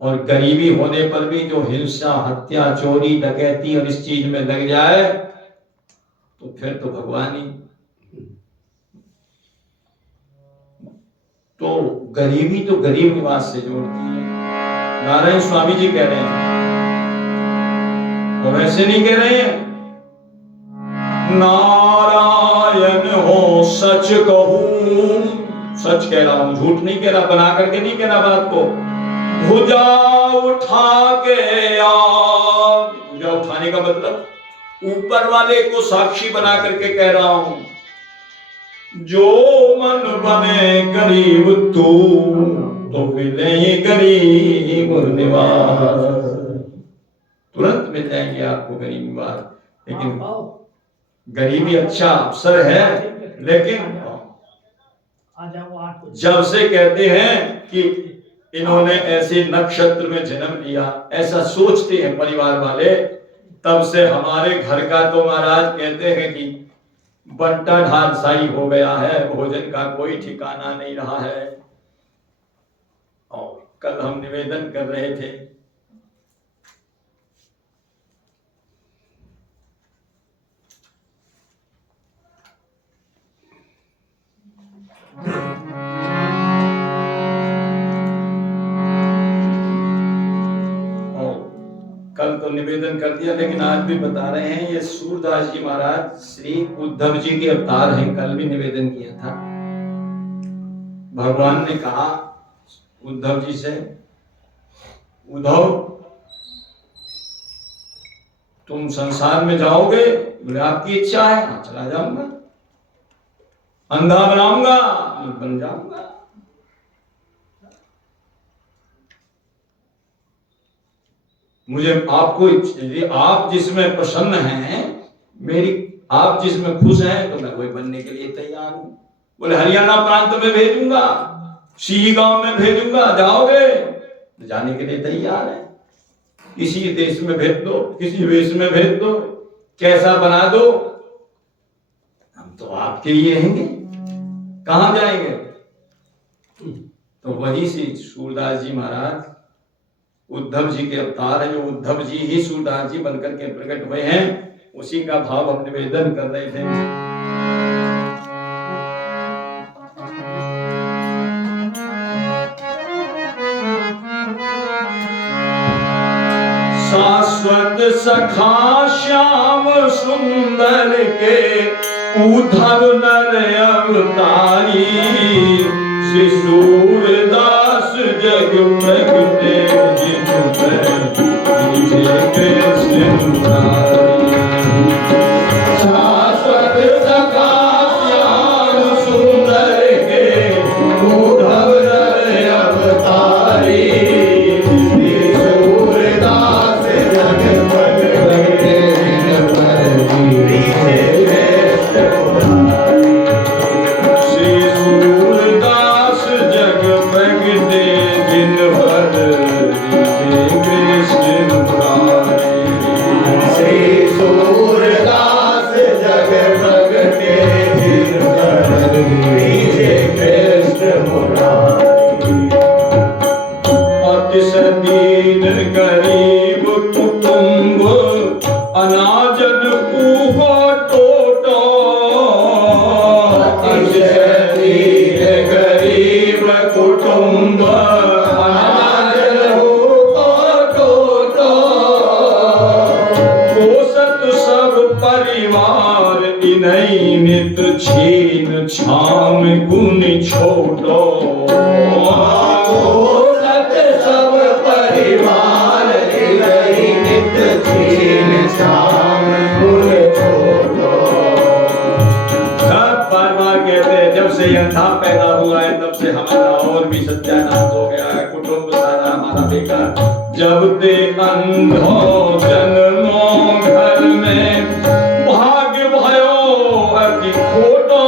और गरीबी होने पर भी जो हिंसा, हत्या, चोरी, डकैती और इस चीज में लग जाए तो फिर तो भगवान ही। तो गरीबी तो गरीब निवास से जोड़ती है। नारायण स्वामी जी कह रहे हैं, और ऐसे नहीं कह रहे हैं, नारायण हो सच कहूं, सच कह रहा हूं, झूठ नहीं कह रहा, बना करके नहीं कह रहा बात को। भुजा उठा के यार, भुजा उठाने का मतलब ऊपर वाले को साक्षी बना करके कह रहा हूं, जो मन बने गरीब तू तो मिले गरीब निवास, तुरंत मिल जाएंगे आपको गरीब निवास। लेकिन गरीबी अच्छा अवसर है, लेकिन जब से कहते हैं कि इन्होंने ऐसे नक्षत्र में जन्म लिया, ऐसा सोचते हैं परिवार वाले, तब से हमारे घर का तो महाराज कहते हैं कि बंटा ढार साई हो गया है, भोजन का कोई ठिकाना नहीं रहा है। और कल हम निवेदन कर रहे थे, कल तो निवेदन कर दिया, लेकिन आज भी बता रहे हैं, ये सूरदास जी महाराज श्री उद्धव जी के अवतार हैं। कल भी निवेदन किया था, भगवान ने कहा उद्धव जी से, उद्धव तुम संसार में जाओगे? बोले आपकी इच्छा है। हाँ चला जाऊंगा। अंधा बनाऊंगा? बन जाऊंगा। मुझे आपको, यदि आप जिसमें प्रसन्न हैं, मेरी आप जिसमें खुश हैं, तो मैं वही बनने के लिए तैयार हूं। बोले हरियाणा प्रांत में भेजूंगा, सी गांव में भेजूंगा, जाओगे? तो जाने के लिए तैयार है। किसी देश में भेज दो, किसी वेश में भेज दो, कैसा बना दो, हम तो आपके ही रहेंगे, कहां जाएंगे? तो वही से सूरदास जी महाराज उद्धव जी के अवतार है, जो उद्धव जी ही सूरदास जी बनकर के प्रकट हुए हैं, उसी का भाव हम निवेदन कर रहे थे। शाश्वत सखा श्याम सुंदर के उद्धव नर अवतारी, श्री सूरदास जग प्रगटे शाश्वत सखा श्याम सुंदर के उद्धव नर अवतारी, श्री सूरदास जग प्रगटे श्री सूरदास जग प्रगटे जिन पर कृष्ण मुरारी। श्री सूरदास जग प्रगटे जिन पर कृष्ण मुरारी। अतिशय दीन गरीब कुटुंब अनाजन ऊहो टोटो, अतिशय दीन गरीब कुटुंब अनाजन ऊहो टोटो, पोषत सब परिवार इन्हीं नित छीन छाम गुण छोटो। सब परिवार इन्हीं नित छीन छाम सब बार बार कहते हैं जब से यह था पैदा हुआ है तब से हमारा और भी सत्यानाश हो गया है, कुटुंब सारा हमारा बेकार। जब ते अंधो जन्मो घर में भाग्य भयो अति खोटो।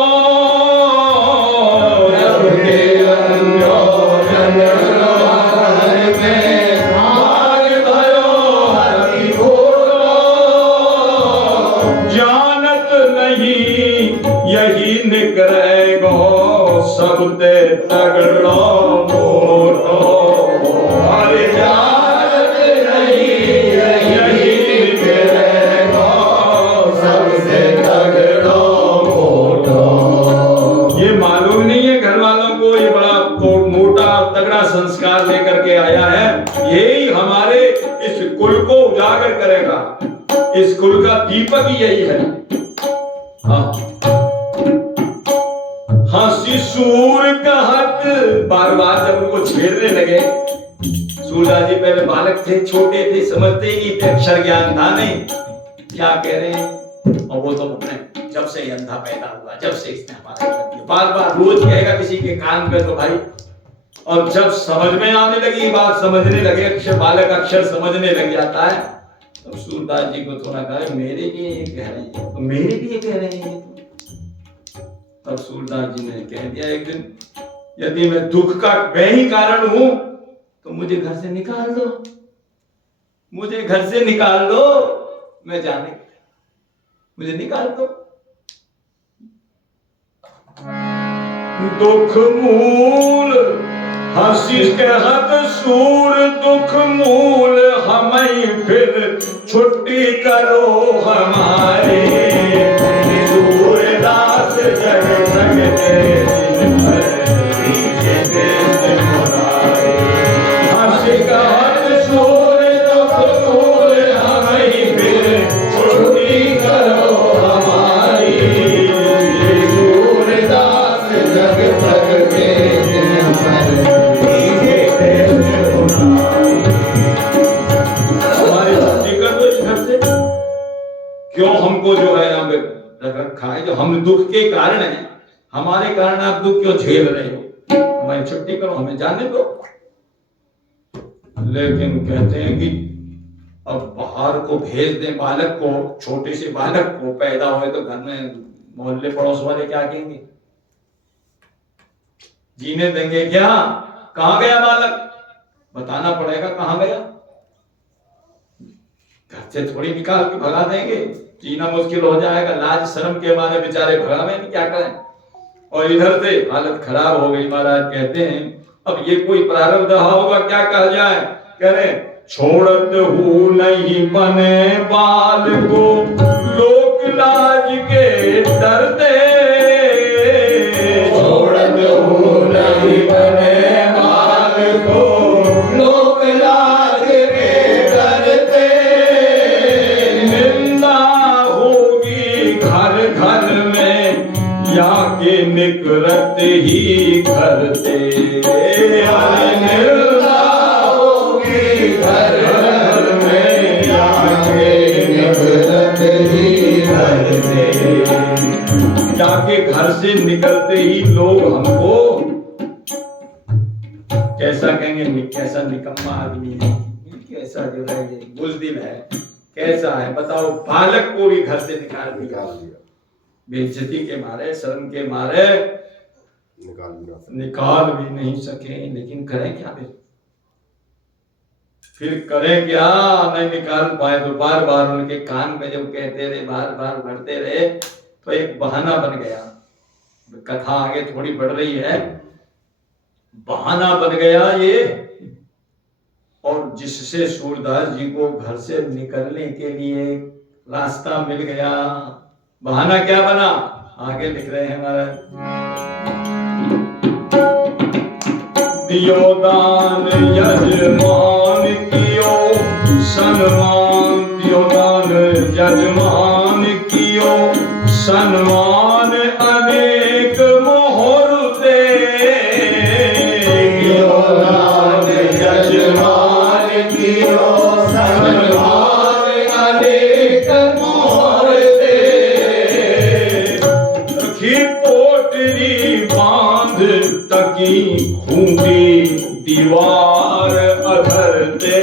जब ते अंधो जन्मो घर में भाग्य भयो अति खोटो। जानत नहीं यही निकरेगो सब ते तगड़ो मोटो। अरे जानत नहीं यही निकरेगो सबसे तगड़ो मोटो। ये मालूम नहीं है घर वालों को ये बड़ा मोटा तगड़ा संस्कार लेकर के आया है, यही हमारे इस कुल को उजागर करेगा। इस कुल का दीपक ही यही है। हंसी सूर कहत बार बार जब उनको छेड़ने लगे। सूरदास जी पहले बालक थे, छोटे थे, समझते ही नहीं थे, अक्षर ज्ञान था नहीं, क्या कह रहे हैं। और वो तो अपने जब से अंधा पैदा हुआ, जब से इसने हमारा बार बार रोज कहेगा किसी के कान पे तो भाई। और जब समझ में आने लगी बात, समझने लगे, अक्षर बालक अक्षर समझने लग जाता है, तब सूरदास जी को थोड़ा कहा मेरे लिए ये कह रहे हैं, तो मेरे लिए कह रहे हैं। तब सूरदास जी ने कह दिया एक दिन, यदि मैं दुख का मैं ही कारण हूं तो मुझे घर से निकाल दो, मुझे घर से निकाल दो, मैं जाने, मुझे निकाल दो। दुख मूल हंसी कहत सूर दुख मूल हमें फिर छुट्टी करो हमारे। सूरदास जग जगते हंसी कहत सूर दुख मूल हमें फिर छुट्टी करो हमारी। सूरदास जग जगते क्यों हमको जो है यहाँ पे रख रखा है, जो हम दुख के कारण है, हमारे कारण आप दुख क्यों झेल रहे हो, हमारी छुट्टी करो, हमें जाने दो। लेकिन कहते हैं कि अब बाहर को भेज दें बालक को, छोटे से बालक को, पैदा हुए तो घर में मोहल्ले पड़ोस वाले क्या कहेंगे, जीने देंगे क्या। कहां गया बालक, बताना पड़ेगा कहां गया, घर से थोड़ी निकाल के भगा देंगे, जीना मुश्किल हो जाएगा, लाज शर्म के मारे बेचारे भगावे क्या करें। और इधर से हालत खराब हो गई। महाराज कहते हैं अब ये कोई प्रारब्ध होगा, क्या कहा जाए, कह रहे छोड़त हूं नहीं बने बाल को लोक लाज के डरते। छोड़त हूं नहीं बने बाल को लोक लाज के डरते। निंदा होगी घर घर में या के निकरत ही घर से। निंदा होगी घर घर में या के निकरत ही घर से। जाके घर से निकलते ही लोग हमको कैसा कहेंगे, कैसा निकम्मा आदमी है, कैसा जो है बुज़दिल है, कैसा है बताओ। बालक को भी घर से निकाल दिया, बेइज्जती के मारे, शर्म के मारे निकाल भी नहीं सके। लेकिन करें क्या, फिर करें क्या, नहीं निकाल पाए तो बार बार उनके कान में जब कहते रहे, बार बार भरते रहे, तो एक बहाना बन गया। कथा आगे थोड़ी बढ़ रही है, बहाना बन गया ये, और जिससे सूरदास जी को घर से निकलने के लिए रास्ता मिल गया। बहाना क्या बना, आगे लिख रहे हैं महाराज। दियो दान यजमान कियो सन्मान, दियो दान यजमान कियो सन्मान अनेक मोहर दे। दियो दान यजमान कियो सन्मान अनेक मोहर कि पोटरी बांध तकी खूंटी दीवार अधरते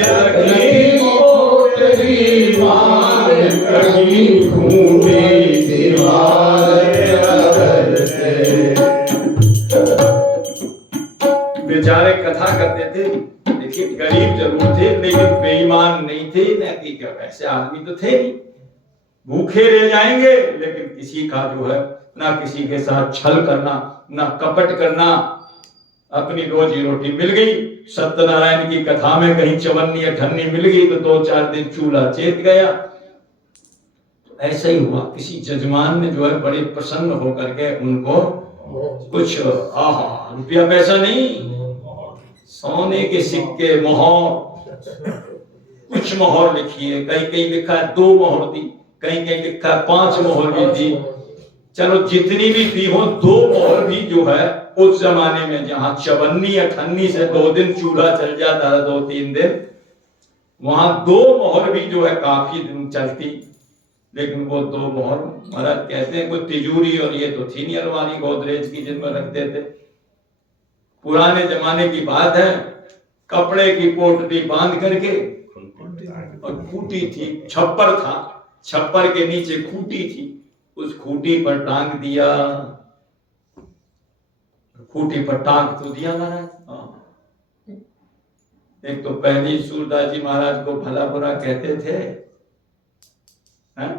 रखी पोटरी बांध तकी खूंटी दीवार अधरते। बेचारे कथा करते थे, देखिए गरीब जरूर थे लेकिन बेईमान नहीं थे, न कि ऐसे आदमी तो थे नहीं, भूखे रह जाएंगे लेकिन किसी का जो है ना किसी के साथ छल करना ना कपट करना, अपनी रोजी रोटी मिल गई। सत्यनारायण की कथा में कहीं चवन्नी अठन्नी मिल गई तो 2-4 दिन चूल्हा चेत गया। ऐसा ही हुआ, किसी जजमान ने जो है बड़े प्रसन्न होकर के उनको कुछ रुपया पैसा नहीं, सोने के सिक्के मोहर, कुछ मोहर लिखी है, कहीं कहीं लिखा है 2 मोहर दी, कहीं कहीं लिखा है 5 मोहर भी दी। चलो जितनी भी दी हो, 2 मोहर भी जो है उस जमाने में जहां चवन्नी अठन्नी से 2 दिन चूल्हा चल जाता था, 2-3 दिन, वहां 2 मोहर भी जो है काफी दिन चलती। लेकिन वो 2 मोहर महाराज कहते हैं कोई तिजोरी और ये तो थी नहीं अलमारी गोदरेज की जिनमें रखते थे, पुराने जमाने की बात है। कपड़े की पोटली बांध करके, और खूंटी थी, छप्पर था, छप्पर के नीचे खूंटी थी, उस खूंटी पर टांग दिया, खूंटी पर टांग तो दिया महाराज। एक तो पहले सूरदास जी महाराज को भला बुरा कहते थे, हैं?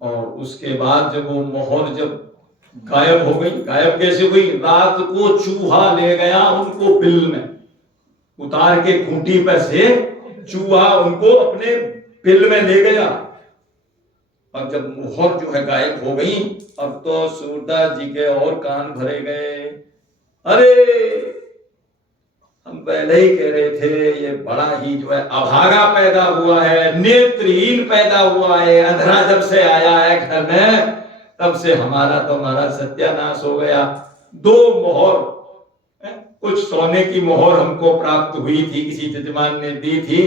और उसके बाद जब वो मोहर जब गायब हो गई, गायब कैसे हुई? रात को चूहा ले गया उनको बिल में उतार के, खूंटी पर से चूहा उनको अपने बिल में ले गया। और जब मोहर जो है गायब हो गई, अब तो सूरदास जी के और कान भरे गए। अरे हम पहले ही कह रहे थे ये बड़ा ही जो है अभागा पैदा हुआ है, नेत्रहीन पैदा हुआ है, अंधरा जब से आया है घर में तब से हमारा तो हमारा सत्यानाश हो गया। 2 मोहर, कुछ सोने की मोहर हमको प्राप्त हुई थी, किसी जजमान ने दी थी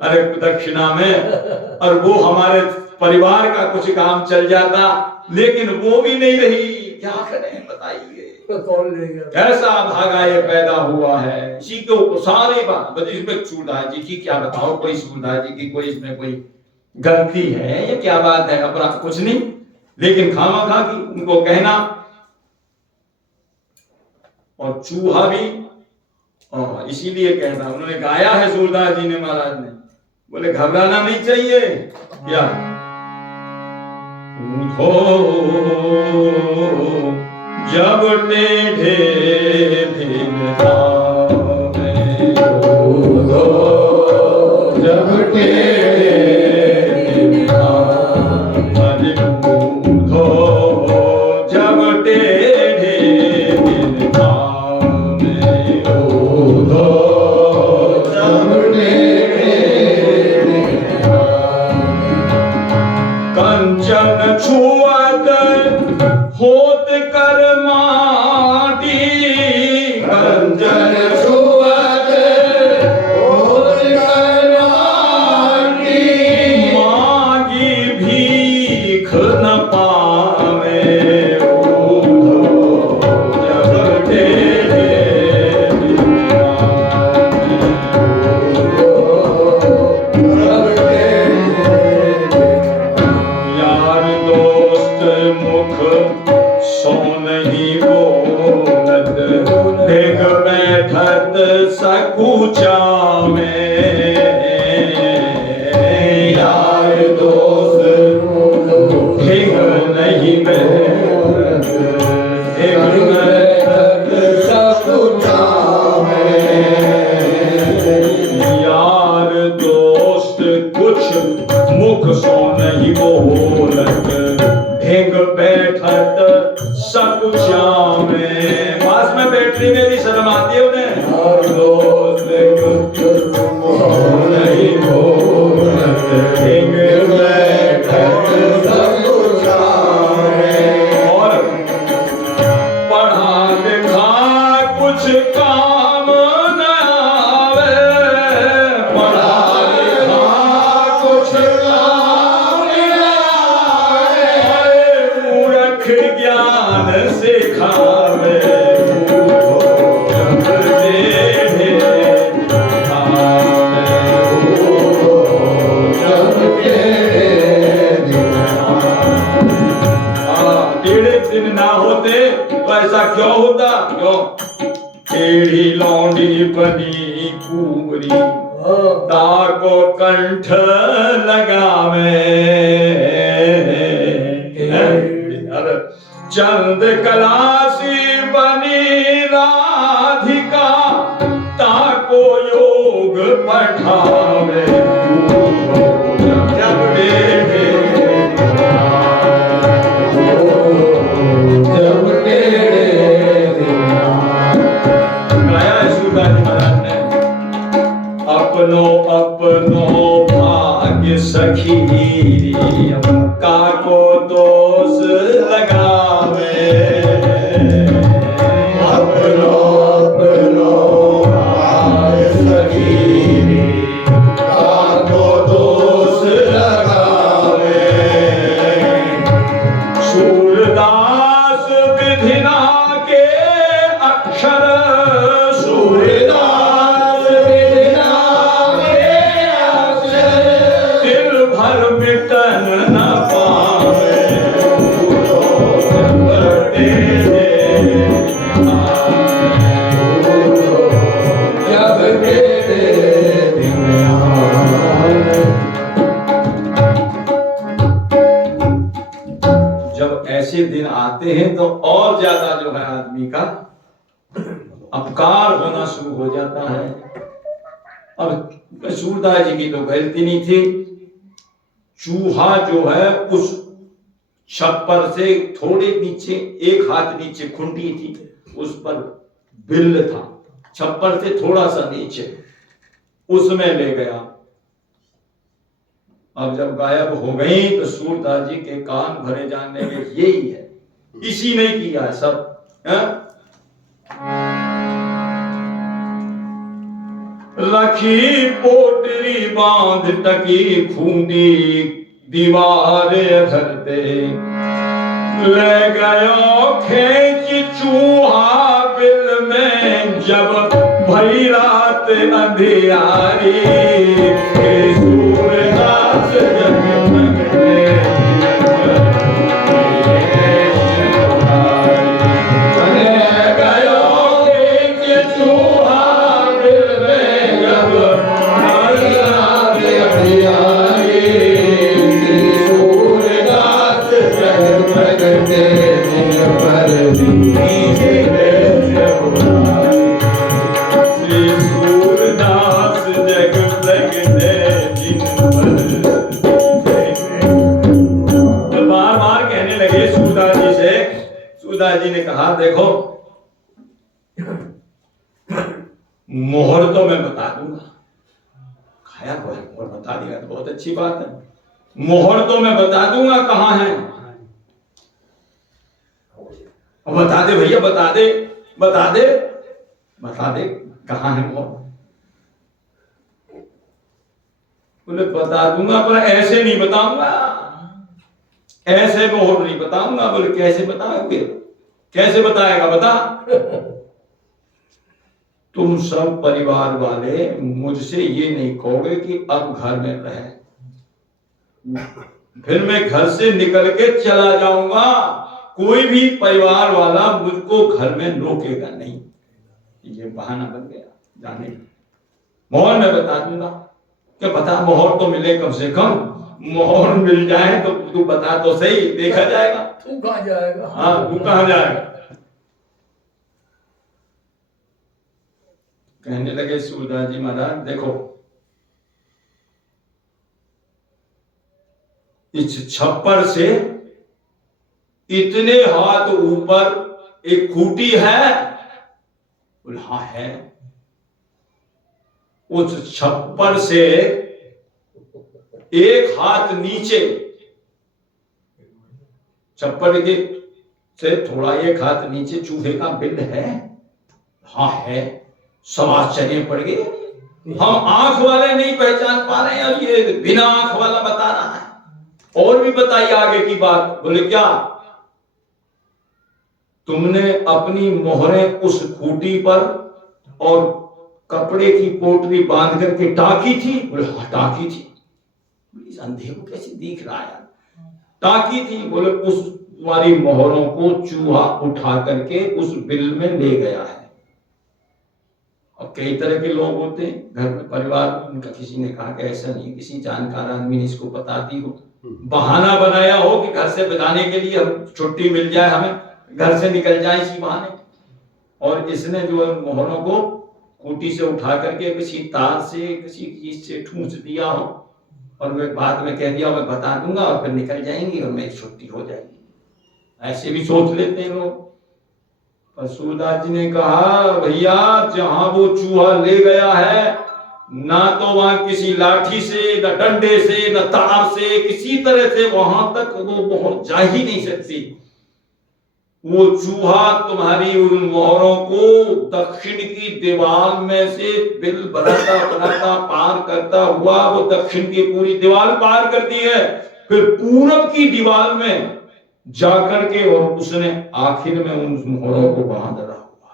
अरे दक्षिणा में, और वो हमारे परिवार का कुछ काम चल जाता, लेकिन वो भी नहीं रही। क्या करें बताइए, कौन ले गया? ऐसा भागा ये पैदा हुआ है। इसी के ऊपर सारी बात इसमें सूरदास जी की क्या बताओ, कोई सूरदास जी की कोई इसमें कोई गलती है या क्या बात है? अपराध कुछ नहीं, लेकिन खामा की उनको कहना। और चूहा भी इसीलिए कहना, उन्होंने गाया है सूरदास जी ने, महाराज ने बोले घबराना नहीं चाहिए। क्या जब टेढ़े दिन आवे, जब टेढ़े दिन आवे, जब टेढ़े दिन आवे, जब टेढ़े दिन आवे, कंचन छुअत होत कर माटी, कंचन छुअत होत कर माटी, मांगी भीख न पावे, जब टेढ़े दिन आवे, जब टेढ़े यार दोस्त मुख सो नहीं बोलत, डेग बैठत सकुचा में, यार दोस्त डेग नहीं बैठत, डेग बैठत सकुचा में, यार दोस्त कुछ मुख सो नहीं बोलत, ढेग बैठत सकुचा में। पास में बैठने में भी शर्म आती है उन्हें। यार दोस्त कुछ मुख नहीं बोलत, ढेग बैठत सकुचा में, और पढ़ा लिखा कुछ काम न आवे, पढ़ा लिखा कुछ काम न ऐसा क्यों होता? क्यों? टेढ़ी लौंडी बनी कुंवरी ताको कंठ लगावे, चंद कलासी बनी राधिका ताको योग पठावे। जब अपनो अपनो भाग्य सखी काको दोष लगावे। अपनो अपनो भाग्य सखी काको दोष लगावे। सूरदास विधिना के अक्षर, सूरदास विधिना के अक्षर दिल भर मिटन न पावे। जब तेरे दिन आए। जब ऐसे दिन आते हैं तो और ज्यादा जो है आदमी का अपकार होना शुरू हो जाता है। अब सूरदास जी की तो गलती नहीं थी, चूहा जो है उस छप्पर से थोड़े नीचे, एक हाथ नीचे खुंटी थी, उस पर बिल था, छप्पर से थोड़ा सा नीचे, उसमें ले गया। अब जब गायब हो गई तो सूरदास जी के कान भरे जानने में यही है, इसी ने किया है सब। रखी पोटरी बांध टकी खूंटी दीवार धरते, ले गयो खेच चूहा बिल में जब भई रात अंधियारी। सूरदास सूरदास जी ने कहा, देखो मोहर तो मैं बता दूंगा, खाया हुआ है मोहर बता दिया तो बहुत अच्छी बात है। मोहर तो मैं बता दूंगा कहाँ है, बता दे भैया, बता दे बता दे बता दे कहाँ है मोहर। बोले बता दूंगा पर ऐसे नहीं बताऊंगा, ऐसे मोहर नहीं बताऊंगा। बोले कैसे बताओगे, कैसे बताएगा बता। तुम सब परिवार वाले मुझसे ये नहीं कहोगे कि अब घर में रहे, फिर मैं घर से निकल के चला जाऊंगा, कोई भी परिवार वाला मुझको घर में रोकेगा नहीं। ये बहाना बन गया जाने का। मोहर में बता दूंगा, क्या पता मोहर तो मिले कम से कम, मोहर मिल जाए तो तू बता तो सही, देखा जाएगा। तू कहाँ जाएगा? हाँ तू कहाँ जाएगा। कहने लगे सूरदास जी महाराज, देखो इस छप्पर से इतने हाथ ऊपर एक खूंटी है। बोले हाँ है। उस छप्पर से एक हाथ नीचे, छप्पर के से थोड़ा एक हाथ नीचे चूहे का बिल है। हाँ है। सब आश्चर्य पड़ गए, हम आंख वाले नहीं पहचान पा रहे हैं और ये बिना आंख वाला बता रहा है। और भी बताइए आगे की बात। बोले क्या तुमने अपनी मोहरें उस खूंटी पर और कपड़े की पोटली बांध करके टाकी थी? बोले हाँ टाकी थी। इस अंधे को कैसे दिख रहा है? टाकी थी। बोले उस तुम्हारी मोहरों को चूहा उठा करके उस बिल में ले गया है। और कई तरह के लोग होते हैं घर में, परिवार में, उनका किसी ने कहा कि ऐसा नहीं, किसी जानकार आदमी ने इसको बता दी हो, बहाना बनाया हो कि घर से बचाने के लिए हम छुट्टी मिल जाए, हमें घर से निकल जाए इसी बहाने, और इसने जो है मोहरों को खूंटी से उठा करके किसी तार से किसी चीज से ठूंस दिया हो, और वे बाद में कह दिया मैं बता दूंगा और फिर निकल जाएंगी और मेरी छुट्टी हो जाएगी। ऐसे भी सोच लेते हैं लोग। पर सूरदास जी ने कहा भैया जहां वो चूहा ले गया है, ना तो वहां किसी लाठी से, न डंडे से, न तार से, किसी तरह से वहां तक वो पहुंच जा ही नहीं सकती। वो चूहा तुम्हारी उन मोहरों को दक्षिण की दीवार में से बिल बनाता बनाता पार करता हुआ वो दक्षिण की पूरी दीवार पार कर दी है, फिर पूरब की दीवार में जाकर के और उसने आखिर में उन मोहरों को बांध रहा हुआ।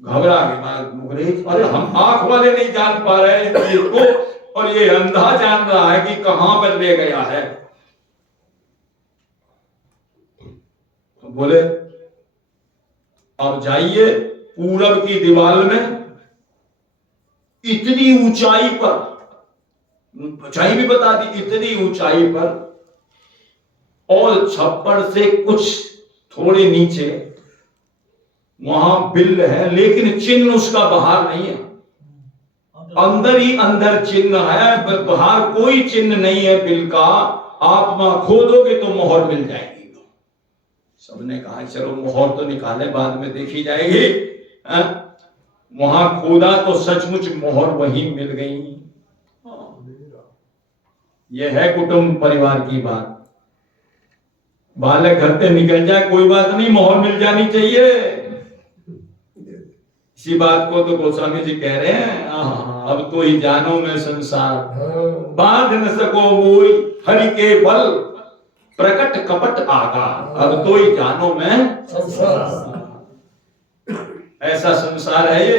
घबरा गए, अरे हम आंख वाले नहीं जान पा रहे हैं इस चीज को, और ये अंधा जान रहा है कि कहां पर ले गया है। तो बोले अब जाइए पूरब की दीवार में इतनी ऊंचाई पर, ऊंचाई भी बता दी, इतनी ऊंचाई पर और छप्पर से कुछ थोड़े नीचे वहां बिल है, लेकिन चिन्ह उसका बाहर नहीं है, अंदर ही अंदर चिन्ह है, बाहर कोई चिन्ह नहीं है बिल का। आप वहां खोदोगे तो मोहर मिल जाएगी। सबने कहा चलो मोहर तो निकाले, बाद में देखी जाएगी। वहां खोदा तो सचमुच मोहर वही मिल गई। यह है कुटुंब परिवार की बात। बालक घर से निकल जाए कोई बात नहीं, मोहर मिल जानी चाहिए। इसी बात को तो गोस्वामी जी कह रहे हैं, अब तो ही जानो मैं संसार, बांध न सको मोई हरि के बल, प्रकट कपट आकार, अब तो ही जानो मैं संसार। ऐसा संसार है ये।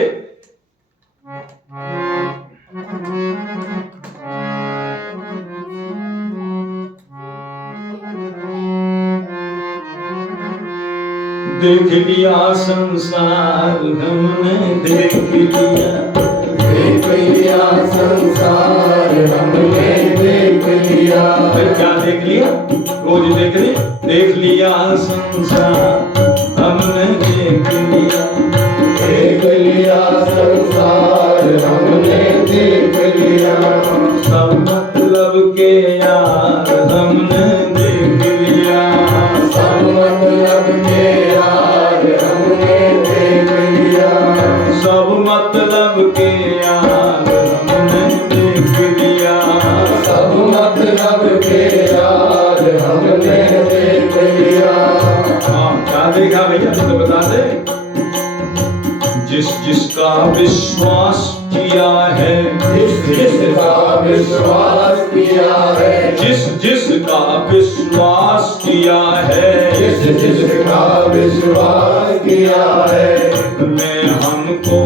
देख लिया संसार हमने, देख लिया, देख लिया संसार हमने देख लिया। फिर क्या देख लिया? रोज देख लिया संसार हमने देख लिया, देख लिया संसार हमने देख लिया। सब मतलब के यार हमने देख लिया, सब मतलब के यार हमने देख लिया। सब मतलब के यार हमने देख लिया, सब मतलब के यार हमने देख लिया। हाँ क्या देखा भैया तो बता दे। जिस जिसका विश्वास किया है, जिस जिसका विश्वास किया है, जिस जिसका विश्वास किया है, जिस जिसका विश्वास किया है, मैं हमको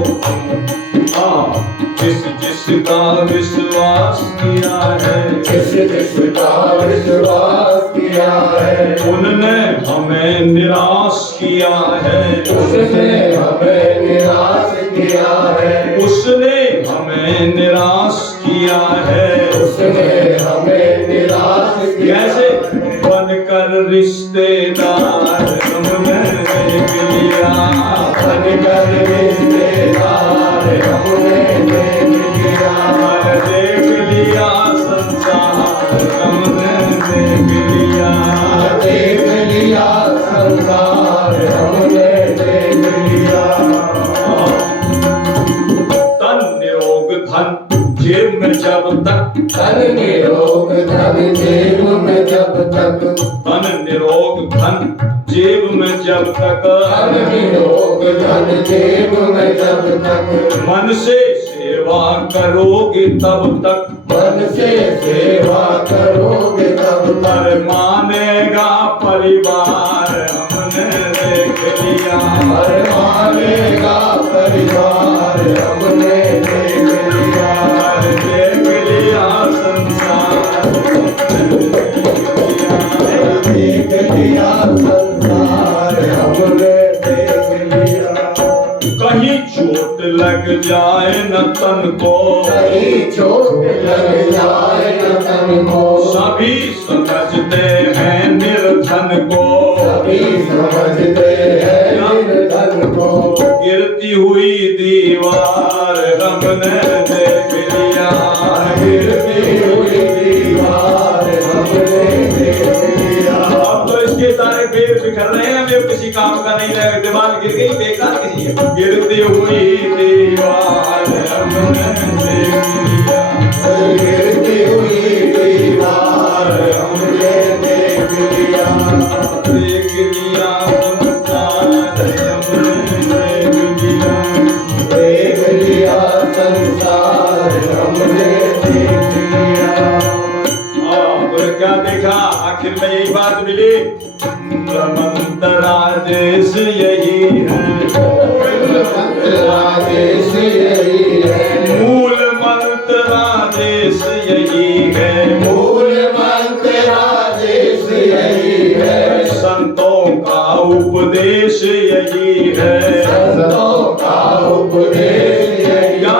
जिस जिसका विश्वास किया है, जिस जिसका विश्वास किया है, उनने हमें निराश किया है, उसने हमें निराश किया है, उसने हमें निराश किया है, उसने हमें निराश किया। कैसे? बनकर रिश्तेदार हमने देख लिया, बनकर रिश्तेदार हमने देख लिया, देख लिया संसार हमने देख लिया, देख लिया संसार हमने देख लिया। तन निरोग धन जेब में जब तक, तन निरोग धन जेब में जब तक, तन निरोग धन जेब में जब तक, तन निरोग धन जेब में जब तक, मन से सेवा करोगे तब तक, मन से सेवा करोगे तब तक, पर मानेगा परिवार हमने देख लिया, हर मानेगा परिवार हमने देख लिया, देख लिया संसार देख जाए न तन को, कहीं चोट लग जाए न तन को, सभी समझते हैं निर्धन को, सभी समझते हैं निर्धन को, गिरती हुई दीवार हमने देख लिया, गिरती हुई दीवार हमने देख लिया। अब तो इसके सारे पेड़ बिखर रहे हैं, अब किसी काम का नहीं रहे, दीवार गिर गई, बेकार किसी है। गिरती हुई दीवार हमने देख लिया, गिरती हुई दीवार हमने देख लिया, देख लिया देख लिया संसार हमने देख लिया। और क्या देखा, आखिर में यही बात मिली, ब्रह्मंतरा देश यही है, आदेश यही है, मूल मंत्र आदेश यही है, मूल मंत्र आदेश यही है, संतों का उपदेश यही है, संतों का उपदेश यही क्या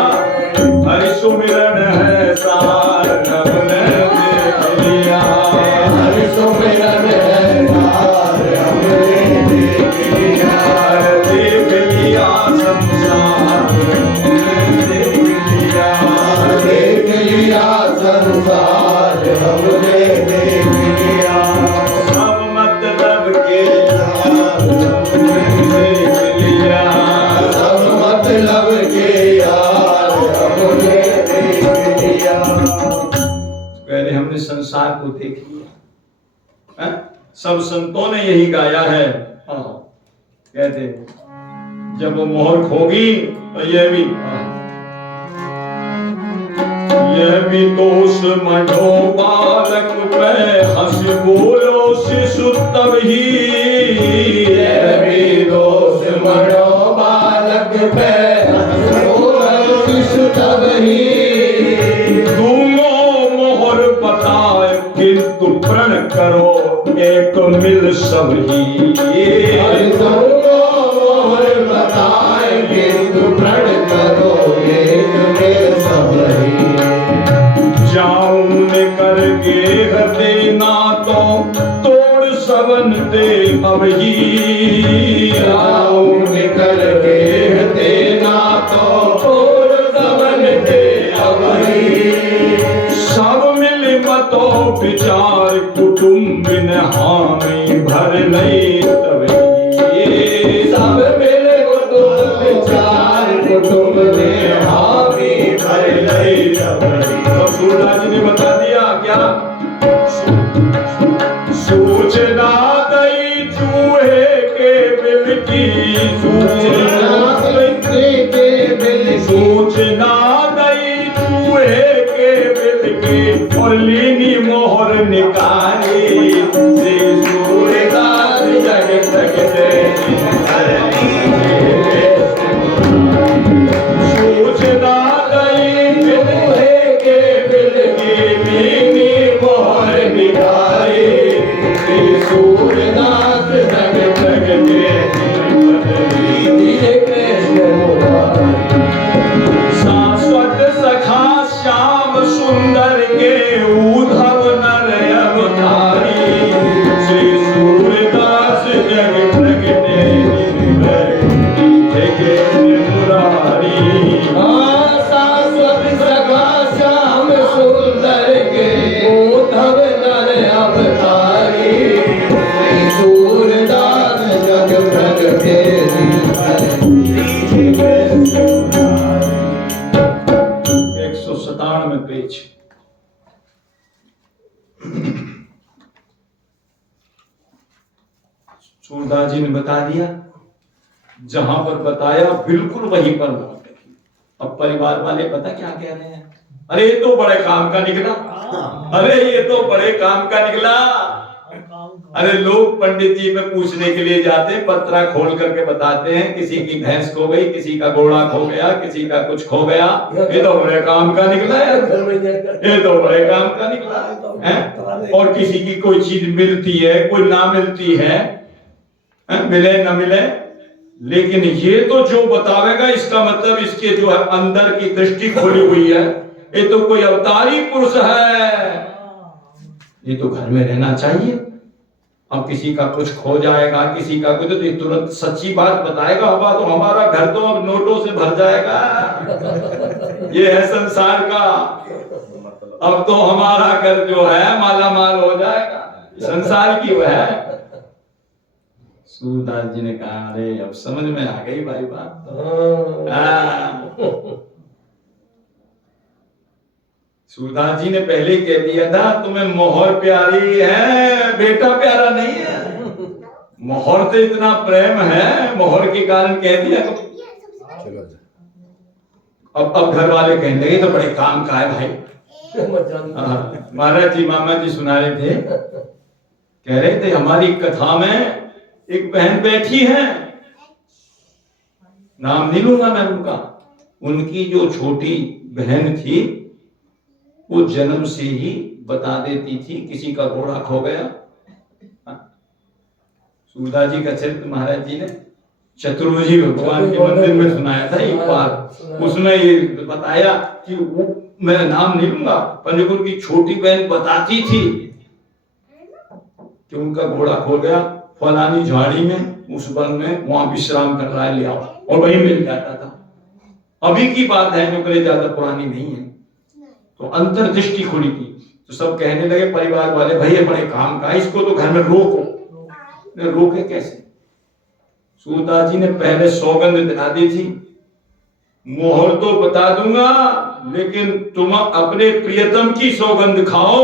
हरि सुमिरन है सार हमने देख लिया, हरि सुमिरन है सार हमने देख लिया, देख लिया संसार हमने देख लिया, देख लिया संसार हमने देख लिया, सब मतलब के यार हमने देख लिया, सब मतलब के यार हमने देख लिया। पहले हमने संसार को देख लिया, हैं? सब संतों ने यही गाया है। हाँ, कहते हैं, जब वो मोहर खोगी तो यह भी दोष मढ़ो बालक पे, हंस बोलो शिशु तब ही, यह भी दोष मरो बालक पे, बोलो शिशु तब ही, दूंगो मोहर बताए किंतु प्रण करो एक मिल सब ही, हरि तुमको मोहर बताए किंतु प्रण करो एक में सब ही, जाऊं करके हृदय ना तो तोड़ सवन दे अब ही, जाऊं निकल के देना तो छोड़ सबन दे अब ही, सब मिल मतो विचार कुटुंबिन हामी भर लई तब ही, सब मिले कुटुंब विचार कुटुंब ने हामी भर लई सब ही। तो सूरदास जी ने बता दिया क्या, सूचना दई चूहे के बिल की, सूचना दई चूहे के बिल की, और लीनी मोहर निकाली, से सूरदास जग जग दे हर लीजिए, सूचना दई चूहे के बिल की, लीनी मोहर निकाली, से सूरदास जग जग दे शाश्वत सखा श्याम सुंदर के उद्धव नर अवतारी, श्री सूरदास जग प्रगटे मुरारी, शाश्वत सखा श्याम सुंदर के उद्धव नर अवतारी, श्री सूरदास जग प्रगटे 197 पेज। सूरदास जी ने बता दिया, जहां पर बताया बिल्कुल वहीं पर बात है। अब परिवार वाले पता क्या कह रहे हैं, अरे ये तो बड़े काम का निकला, अरे ये तो बड़े काम का निकला। अरे लोग पंडित जी में पूछने के लिए जाते, पत्रा खोल करके बताते हैं, किसी की भैंस खो गई, किसी का घोड़ा खो गया, किसी का कुछ खो गया, ये तो बड़े काम का निकला यार, ये तो बड़े काम का निकला है। और किसी की कोई चीज मिलती है, कोई ना मिलती है, मिले ना मिले, लेकिन ये तो जो बतावेगा इसका मतलब इसके जो है अंदर की दृष्टि खोली हुई है, ये तो कोई अवतारी पुरुष है, ये तो घर में रहना चाहिए। अब किसी का कुछ खो जाएगा, किसी का कुछ, तो ये तुरंत सच्ची बात बताएगा, हवा तो हमारा घर तो अब नोटों से भर जाएगा। ये है संसार का, अब तो हमारा घर जो है माला माल हो जाएगा, संसार की वह है। सूरदास जी ने कहा अरे अब समझ में आ गई भाई बात तो। सूरदास जी ने पहले कह दिया था तुम्हें मोहर प्यारी है, बेटा प्यारा नहीं है। मोहर तो इतना प्रेम है, मोहर के कारण कह दिया। अब घर वाले कहने लगे तो बड़े काम का है भाई। महाराज जी मामा जी सुना रहे थे, कह रहे थे हमारी कथा में एक बहन बैठी है, नाम नहीं लूंगा मैं उनका, उनकी जो छोटी बहन थी वो जन्म से ही बता देती थी किसी का घोड़ा खो गया। सूरदास जी का चरित्र महाराज जी ने चतुर्भुजी भगवान के मंदिर में सुनाया था एक बार, उसमें ये बताया कि वो मैं नाम नहीं लूंगा, पर उनकी छोटी बहन बताती थी कि उनका घोड़ा खो गया फलानी झाड़ी में, उस वन में, वहां विश्राम कर रहा है, ले आओ, और वही मिल जाता था। अभी की बात है, जो करे ज्यादा पुरानी नहीं है। तो अंतर्दृष्टि खुली थी, तो सब कहने लगे परिवार वाले भाई ये बड़े काम का, इसको तो घर में रोको। रोके कैसे? सूरदास जी ने पहले सौगंध दिला दी थी, मोहर तो बता दूंगा लेकिन तुम अपने प्रियतम की सौगंध खाओ,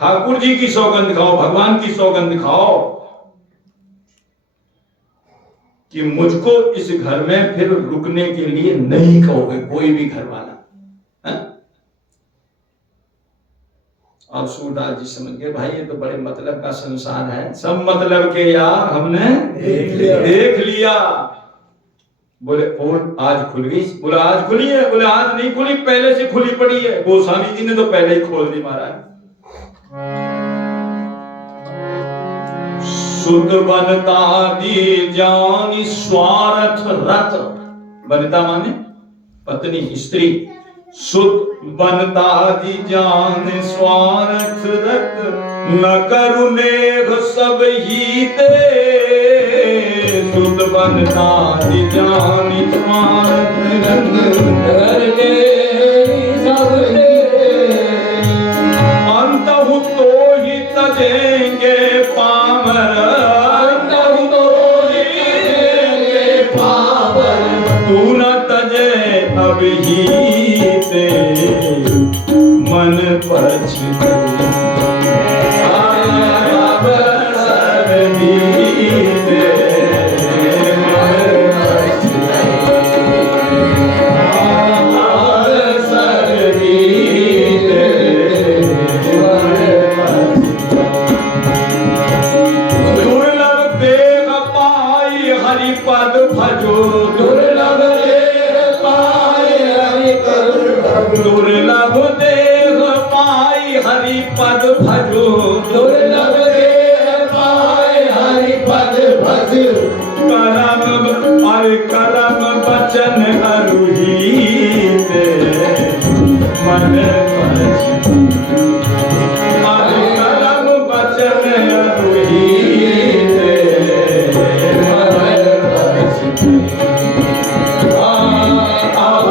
ठाकुर जी की सौगंध खाओ, भगवान की सौगंध खाओ, कि मुझको इस घर में फिर रुकने के लिए नहीं कहोगे कोई भी घर वाला। अब सूरदास जी समझ गए भाई ये तो बड़े मतलब का संसार है, सब मतलब के यार हमने देख लिया। बोले और आज खुल गई? बोला आज खुली है। बोले आज नहीं खुली, पहले से खुली पड़ी है, गोस्वामी जी ने तो पहले ही खोल दी महाराज। सुध बनता दी जानी स्वार्थ रत, बनता माने पत्नी स्त्री, सुध बनता दी जान स्वार्थ रत, न करुणेघ सब ही ते, सुध बनता दी जान स्वार्थ रत, करने सब अंतहु तो ही तजेंगे पामर, अंतहु तो ही तजेंगे पामर, तू न तजे अब ही ते मन पछते, अब सर्दी ते मन पछते, अब सर्दी ते मन पछते। दुर्लभ देह पाई हरि पद भजो, दुर्लभ देह पाई हरि पद भजो, दुर्लभ देह पाई हरि पद भजो, दुर्लभ देह पाई हरि पद भजो, करम बचन अरुही ते मन पछते, करम बचन अरुही ते मन पछते, अब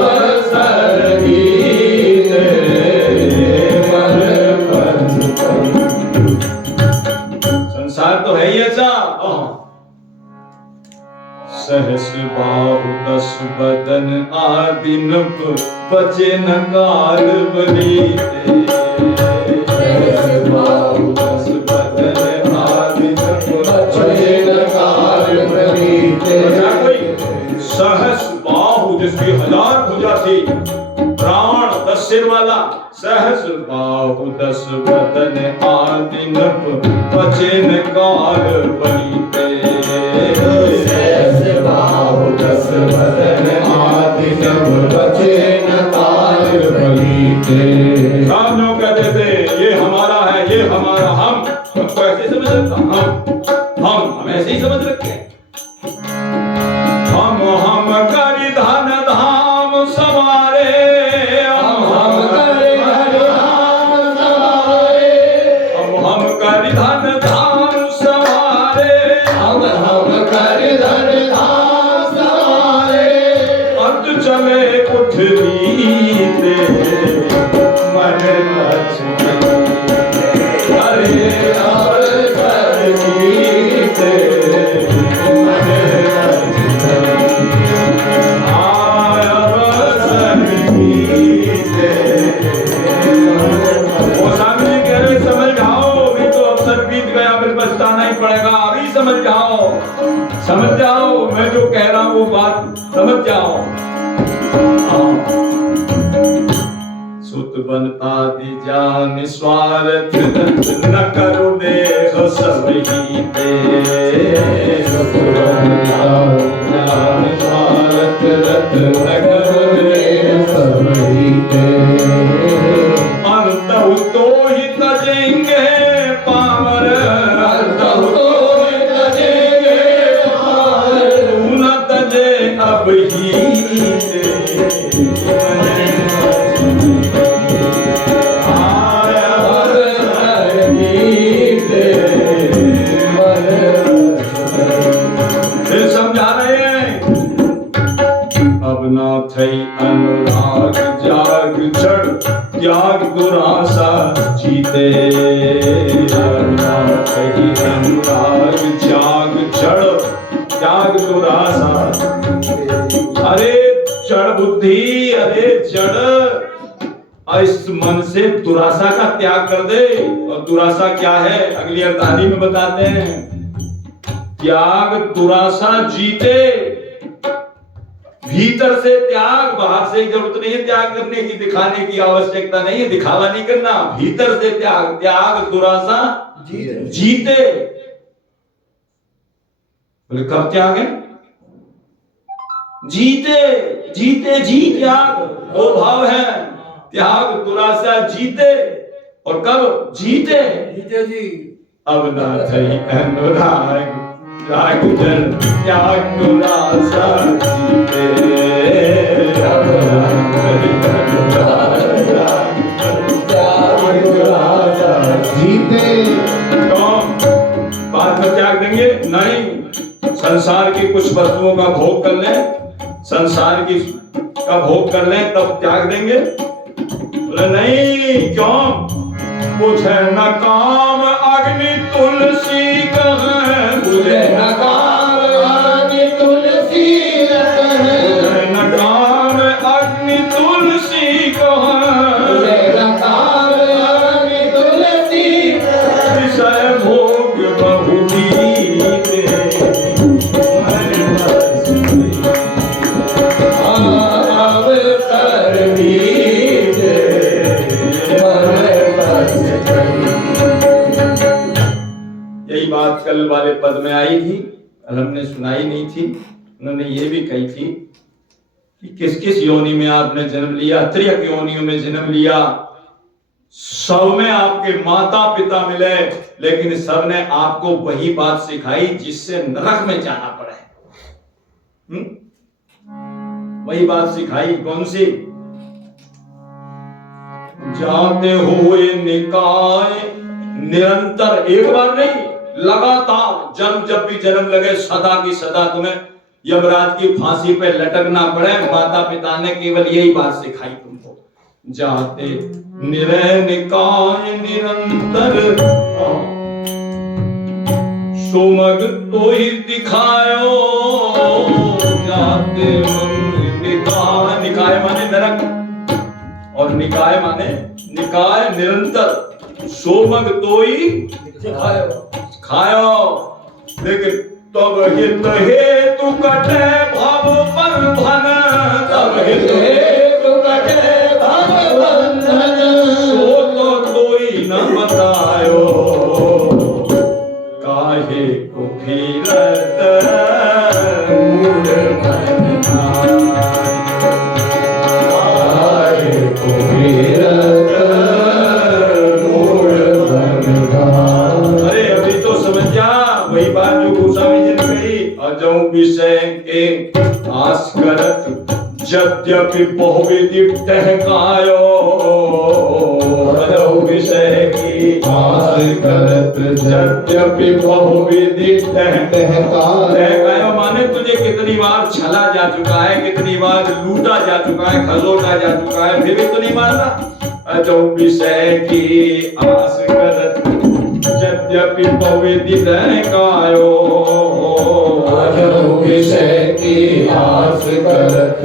सर्दी संसार तो है ही ऐसा। सहस बाहु दस बदन आदिन बचे न काल बलीते, सहस बाहु दस बदन आदिन बचे न काल बलीते। सहस बाहु जिसकी 1000 भुजा थी, प्राण 10 सिर वाला, सहस बाहु 10 बदन आदिन बचे न काल बलीते, सहस बाहु 10 बदन आदिन बचे न काल बलीते। हम लोग कहते थे ये हमारा है, ये हमारा, हम ऐसे समझ रखता, हम ऐसे ही समझ रखे। अवसर जीते मन अवसर जीते। वो सामने कह रहे समझ जाओ, मैं तो अवसर बीत गया, फिर पछताना ही पड़ेगा। अभी समझ जाओ, समझ जाओ, मैं जो कह रहा हूं वो बात समझ जाओ। सुत बनता दी जान स्वार्थ न करो देख सब ही ते। सुत बनता जान स्वार्थ न करो देख सब ही ते। अंत तो ही तजेंगे पावर, अंत तो ही तजेंगे पावर, न तजे अब ही ते। फिर समझा रहे हैं, अब ना थई अनुराग जाग चढ़, त्याग दुरासा जीते। अब ना थई अनुराग जाग चढ़, त्याग दुरासा। अरे जड़ बुद्धि, अरे जड़, इस मन से दुरासा का त्याग कर दे। और दुरासा क्या है अगली अर्थानी में बताते हैं। त्याग दुरासा जीते, भीतर से त्याग, बाहर से जरूरत नहीं है त्याग करने की, दिखाने की आवश्यकता नहीं है, दिखावा नहीं करना। भीतर से त्याग, त्याग दुरासा जीते। बोले कब त्याग है? जीते, जीते जी त्याग, वो भाव है। त्याग दुरासा जीते, और कब जीते? जीते जी। अब ना थई अनुराग जाग चढ़, त्याग दुरासा जीते। अब ना थई अनुराग जाग दुरासा जीते। कौन बात में त्याग देंगे? नहीं। संसार की कुछ वस्तुओं का भोग कर ले, संसार की का भोग कर ले, तब त्याग देंगे? बोले नहीं। क्यों? मुझे न काम अग्नि तुलसी कहे, मुझे न काम अग्नि तुलसी कहे, मुझे न काम अग्नि तुलसी कहे। मुझे न काम अग्नि तुलसी कहे, विषय भोग बहु कीते। अवसर बीते मन यही बात कल वाले पद में आई थी, कल हमने सुनाई नहीं थी। उन्होंने ये भी कही थी कि किस किस योनि में आपने जन्म लिया, त्रियक योनियों में जन्म लिया। सब में आपके माता पिता मिले, लेकिन सब ने आपको वही बात सिखाई जिससे नरक में जाना पड़े। वही बात सिखाई। कौन सी? जाते हुए निकाय निरंतर, एक बार नहीं, लगातार। जन्म जब भी जन्म लगे, सदा की सदा तुम्हें यमराज की फांसी पे लटकना पड़े। माता पिता ने केवल यही बात सिखाई तुमको। जाते निरय निकाय निरंतर, सुमग तो ही दिखायो। जाते निकाय, निकाय माने नरक, और निकाय माने निकाय निरंतर। सोमग तो ही खायो, लेकिन तब हित हेतु कटे भव बंधन, तब हित हेतु कटे भव बंधन। सो तो ही न बतायो, काहे को फिरत मूढ़ मन काहे को फिरत मूढ़ मन। अरे अभी तो समझ जा वही बात जो गोस्वामी जी ने कही। अजौ विषय के आस करत, यद्यपि बहुविधि टहकायो। अजौ विषय की आस करत, यद्यपि बहुविधि टहकायो। टहकायो माने तुझे कितनी बार छला जा चुका है, कितनी बार लूटा जा चुका है, खलोटा जा चुका है, फिर भी तो नहीं मानता। अजौ विषय की आस करत, यद्यपि पविदित कायो विषय की आस करत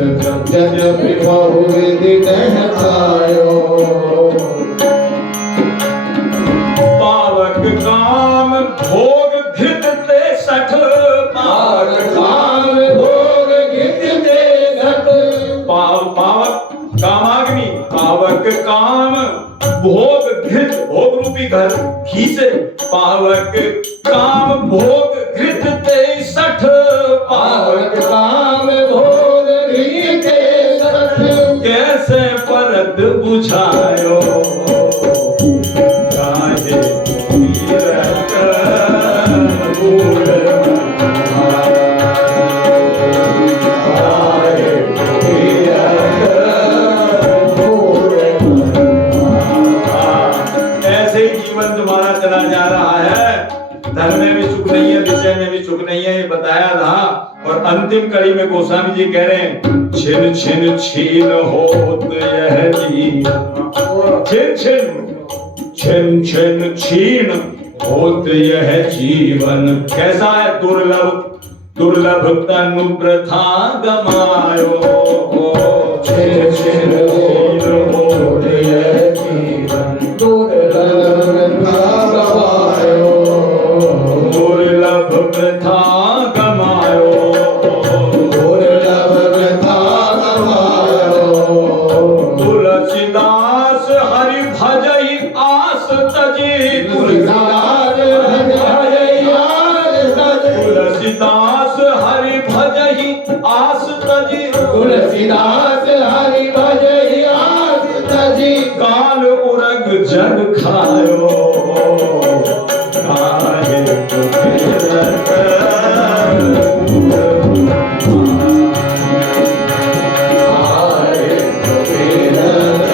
यद्यपि बहुविदित आयो पावक काम भोग घृत ते सठ पावक काम भोग घृत ते सठ पावक कामाग्नि पावक काम भोग घृत भोग रूपी घर घी से पावक काम भोग घृत ते सठ पावक काम भोग घृत ते सठ कैसे परत बुझायो काहे तीरथ भूल ऐसे ही जीवन तुम्हारा चला जा रहा है। धन में भी सुख नहीं है, विषय में भी सुख नहीं है, ये बताया था। और अंतिम कड़ी में गोस्वामी जी कह रहे हैं छिन छिन छीन होत यह जीवन छिन छिन छिन छिन छीन होत यह जीवन कैसा है दुर्लभ दुर्लभ तनु प्रथा गमायो छिन छिन होत यह जीवन दुर्लभ गवायो दुर्लभ प्रथा गमायो दुर्लभ प्रथा गवायो तुलसीदास हरि भजहि आस तजी तुलसीदास हरि तुलसीदास हरि भजहि आस तजी तुलसीदास हरि भजहि आस तजी काल उरग जग खायो काहे तुझरत आए फिरत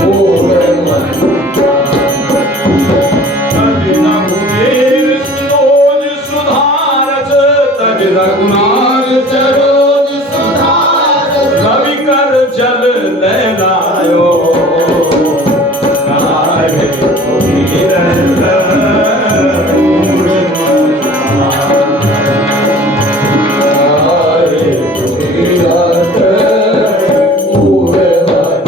पूर मन तज रघुवीर सुरोज सुधारस तज रघुनाथ सरोज सुधार रवि कर जल लहलायो काहे तुझरत आए फिरत पूर मन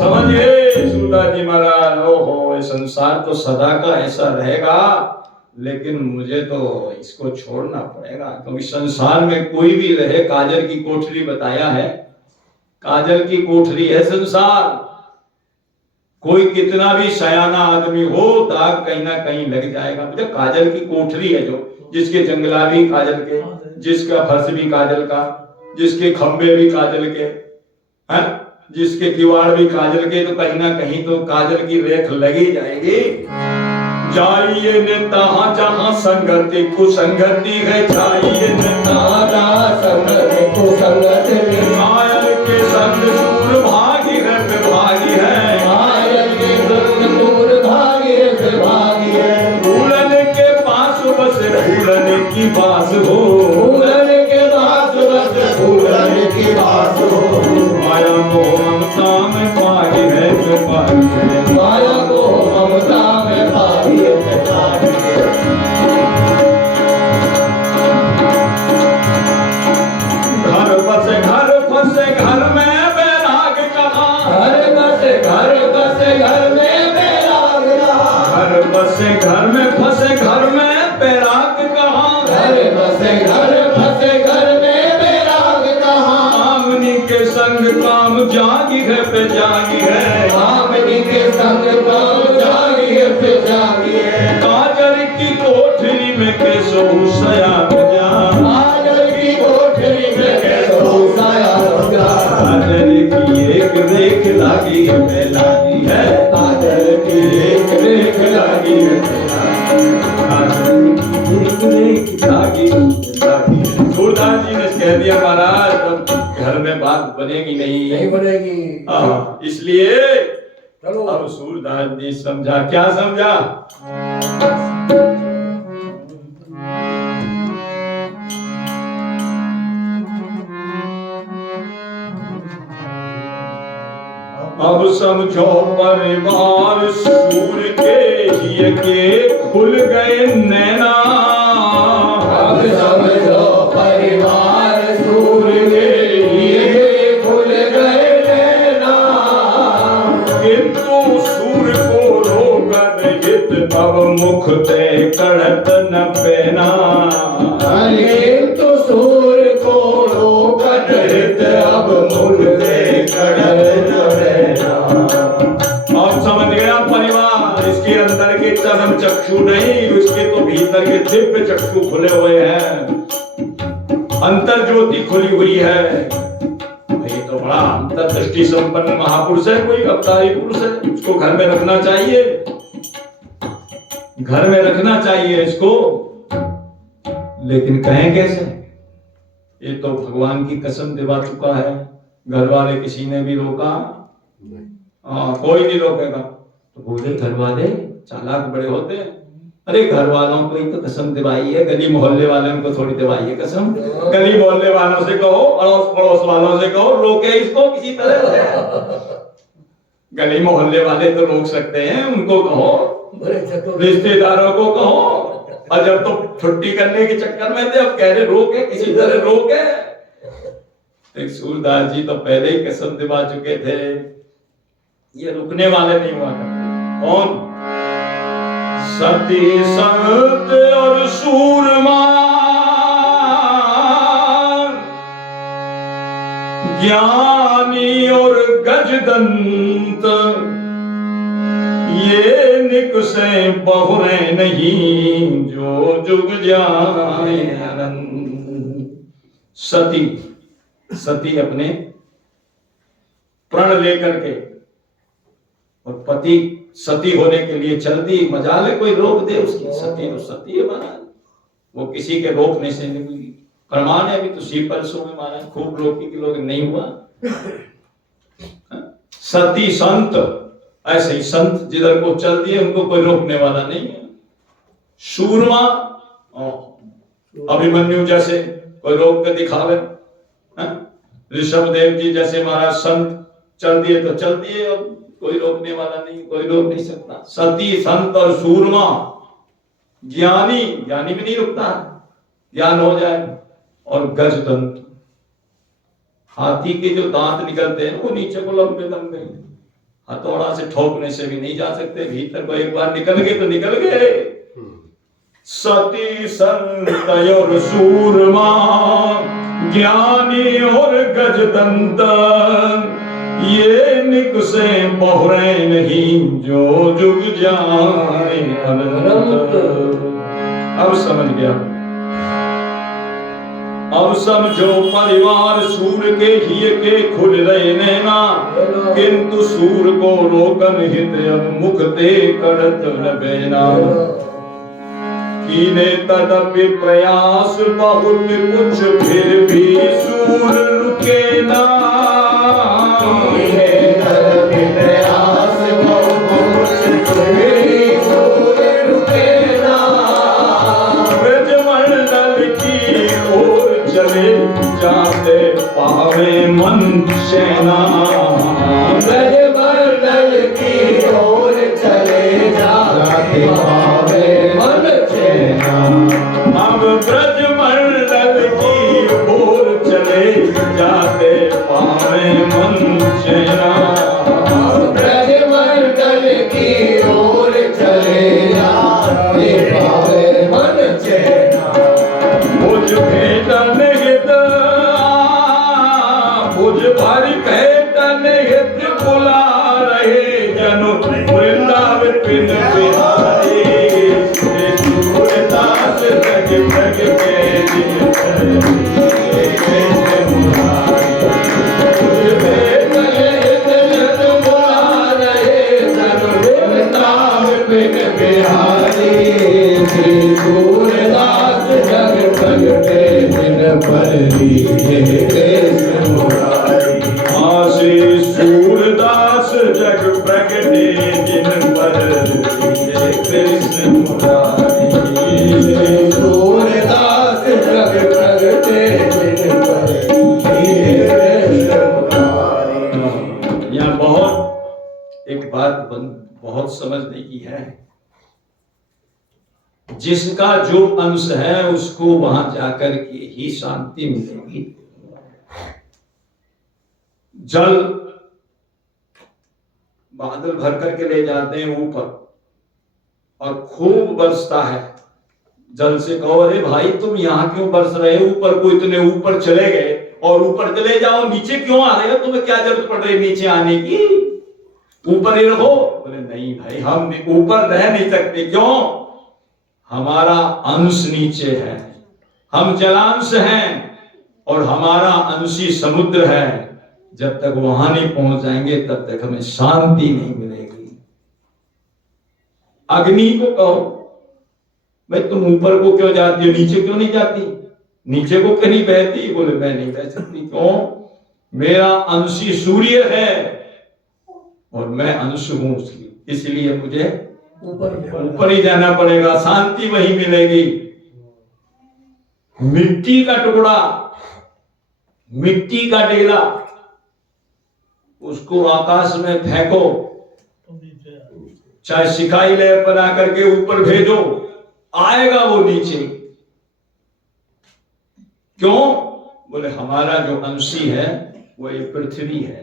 समझिए सूरदास जी महाराज ओहो ये संसार तो सदा का ऐसा रहेगा लेकिन मुझे तो इसको छोड़ना पड़ेगा क्योंकि संसार में कोई भी रहे काजल की कोठरी बताया है काजल की कोठरी है संसार कोई कितना भी सयाना आदमी हो दाग कहीं ना कहीं लग जाएगा मुझे काजल की कोठरी है जो जिसके जंगला भी काजल के जिसका फर्श भी काजल का जिसके खंबे भी काजल के हैं जिसके किवाड़ भी काजल के तो कहीं ना कहीं तो काजल की रेख लगी जाएगी जाइए ने तहां जहां संगति कुसंगति है जाइए ने नाना संगत कुसंगत मायल के संग सूर भागी है विभागी है मायल के संग दूर भाग्य विभागी है भूलन के पास बस भूलन की बास हो भूलन के पास बस भूलन की बात हो माया मोह ममता में पागी है विभागी है माया को ममता में भाग्य विभागी है घर बसे घर फंसे घर में बैराग कहाँ घर बसे घर में बैराग रहा घर बसे घर में फंसे घर में बैराग कहाँ घर बसे घर में बैराग कहाँ आमनी के संग काम जागी है पे जागी है आमनी के संग काम जागी है पे जागी है काजल की कोठरी में कैसो सयान जा काजल की कोठरी में कैसो साया लगा काजल की एक रेख लागी है पे लागी है काजल की एक रेख लगी है काजल की एक रेख लागी है सूरदास जी ने कह दिया महाराज अब घर में बात बनेगी नहीं नहीं बनेगी इसलिए चलो अब सूरदास जी समझा क्या समझा अब समझो परिवार सूर के ही हिय के खुल गए नैना। अब समझो परिवार सूर के हिय खुल गए नैना। किंतु सूर को रोकन हित अब मुख ते कड़त न पेना। किंतु सूर को रोकन हित अब मुख ते कड़त न पेना। आप समझ गया परिवार, इसके अंदर के चरम चक्षु नहीं, उसके तो भीतर के दिव्य चक्षु खुले हुए हैं, अंतर ज्योति खुली हुई है। ये तो बड़ा अंतर्दृष्टि संपन्न महापुरुष है, कोई अवतारी पुरुष है, उसको घर में रखना चाहिए, घर में रखना चाहिए इसको। लेकिन कहें कैसे? ये तो भगवान की कसम दिवा चुका है, घर वाले किसी ने भी रोका? हाँ, कोई नहीं रोकेगा। तो बोले घर वाले चालाक बड़े होते हैं, अरे घर वालों को ही तो कसम दिवाई है, गली मोहल्ले वालों को थोड़ी दिवाई है कसम। गली मोहल्ले वालों से कहो, अड़ोस पड़ोस वालों से कहो, रोके इसको किसी तरह से। गली मोहल्ले वाले तो रोक सकते हैं, उनको कहो, रिश्तेदारों को कहो। और जब तो छुट्टी करने के चक्कर में थे, अब कह रहे रोके किसी तरह रोके। एक सूरदास जी तो पहले ही कसम दिवा चुके थे, ये रुकने वाले नहीं हुआ करते। कौन? सती संत और सूरमा, ज्ञानी और गजदंत, ये निकसे बहुरे नहीं जो जुग जाए अनंत। सती, सती अपने प्रण लेकर के और पति सती होने के लिए चल दी। मजाल है कोई रोक दे उसकी? सती तो सती है महाराज, वो किसी के रोकने से निकली। प्रमाण है, अभी तो सीपरसों में महाराज खूब रोकी के लोग नहीं हुआ। सती संत, ऐसे ही संत जिधर को चल दिए उनको कोई रोकने वाला नहीं है। सूरमा, अभिमन्यु जैसे कोई रोक के दिखावे, ऋषभ देव जी जैसे महाराज संत चल दिए तो चल दिए, अब कोई रोकने वाला नहीं, कोई रोक नहीं सकता। सती संत और सूरमा, ज्ञानी, ज्ञानी भी नहीं रुकता, ज्ञान हो जाए। और गजदंत, हाथी के जो दांत निकलते हैं वो नीचे को लंबे लंबे, हथौड़ा से ठोकने से भी नहीं जा सकते, भीतर को एक बार निकल गए तो निकल गए। सती संत और सूरमा, ज्ञानी और गजदंत, ये निकसे बहुरे नहीं जो जुग जाए अनंत। अब समझ गया। अब समझो परिवार सूर के हिय के खुल रहे नैना। किंतु सूर को रोकन हित अब मुख ते करत न बेना। कीने तदपि प्रयास बहुत कुछ फिर भी सूर रुके ना। जाते पावे मन सेना, ब्रजमंडल की ओर चले जाते पावे मन सेना। अब ब्रजमंडल की ओर चले जाते पावे मन सेना। ब्रजमंडल की ओर चले जाते पावे मन सेना। मुझ भेटन भारी भेटन हित बुला रहे जनो वृंदावन पिन बिहारी। सूरदास जग जग के जिन भेटन हित बुला रहे जनो वृंदावन पिन बिहारी। सूरदास जग जग के जिन पर सूरदास जग प्रगटे जिन पर कृष्ण मुरारी। सूरदास जग प्रगटे जिन पर कृष्ण मुरारी। यहाँ बहुत एक बात बहुत समझने की है। जिसका जो अंश है उसको वहां जाकर के ही शांति मिलेगी। जल बादल भर करके ले जाते हैं ऊपर और खूब बरसता है। जल से कहो अरे भाई तुम यहाँ क्यों बरस रहे हो, ऊपर को इतने ऊपर चले गए और ऊपर चले जाओ, नीचे क्यों आ रहे हो, तुम्हें क्या जरूरत पड़ रही है नीचे आने की, ऊपर ही रहो। बोले नहीं भाई हम ऊपर रह नहीं सकते, क्यों, हमारा अंश नीचे है, हम जलांश हैं और हमारा अंशी समुद्र है। जब तक वहां नहीं पहुंच जाएंगे तब तक हमें शांति नहीं मिलेगी। अग्नि को कहो भाई तुम ऊपर को क्यों जाती हो, नीचे क्यों नहीं जाती, नीचे को क्यों नहीं बहती। बोले मैं नहीं बह सकती, क्यों, मेरा अंशी सूर्य है और मैं अंश हूं उसकी, इसलिए मुझे ऊपर ही जाना पड़ेगा, शांति वही मिलेगी। मिट्टी का टुकड़ा, मिट्टी का डेला, उसको आकाश में फेंको, चाहे सिखाई ले बना करके ऊपर भेजो, आएगा वो नीचे। क्यों, बोले हमारा जो अंशी है वो ये पृथ्वी है,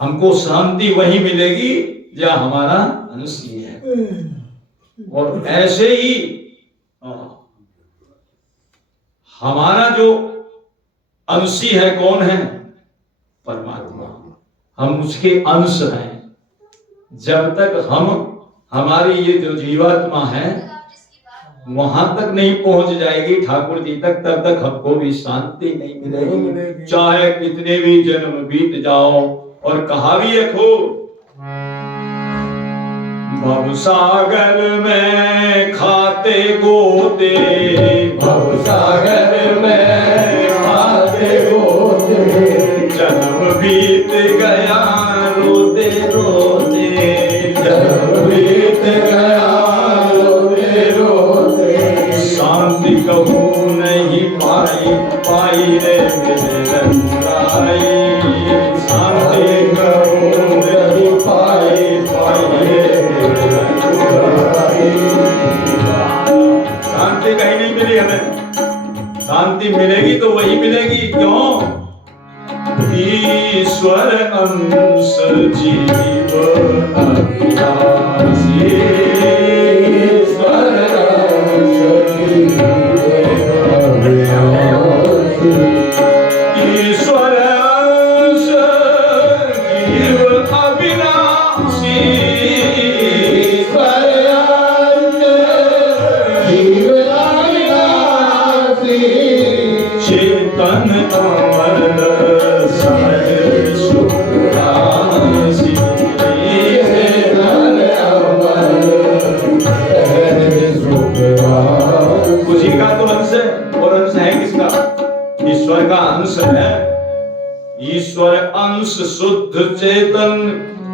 हमको शांति वही मिलेगी जहां हमारा अंशी है। और ऐसे ही हमारा जो अंशी है कौन है, परमात्मा, हम उसके अंश हैं। जब तक हम हमारी ये जो जीवात्मा है वहां तक नहीं पहुंच जाएगी ठाकुर जी तक, तब तक हमको भी शांति नहीं मिलेगी, चाहे कितने भी जन्म बीत जाओ। और कहा भी है खूब, भवसागर में खाते गोते, भवसागर में खाते गोते, जन्म बीत गया रोते रोते, जन्म बीत गया रोते रोते, शांति कहूँ नहीं पाई, पाई रे मेरे रंगाई, शांति कहूँ नहीं पाई, पाई रे मेरे रंगाई। शांति कहीं नहीं मिली हमें, शांति मिलेगी तो वही मिलेगी, क्यों, ईश्वर अंश जीव अविनाशी, ईश्वर अंश जीव अविनाशी, ईश्वर अंश जीव अविनाशी, ईश्वर अंश जीव अविनाशी, चेतन अमर सहज सुख राशि, चेतन अमर सहज सुख राशि। उसी का तो अंश है, और अंश है किसका, ईश्वर का अंश है। ईश्वर अंश शुद्ध चेतन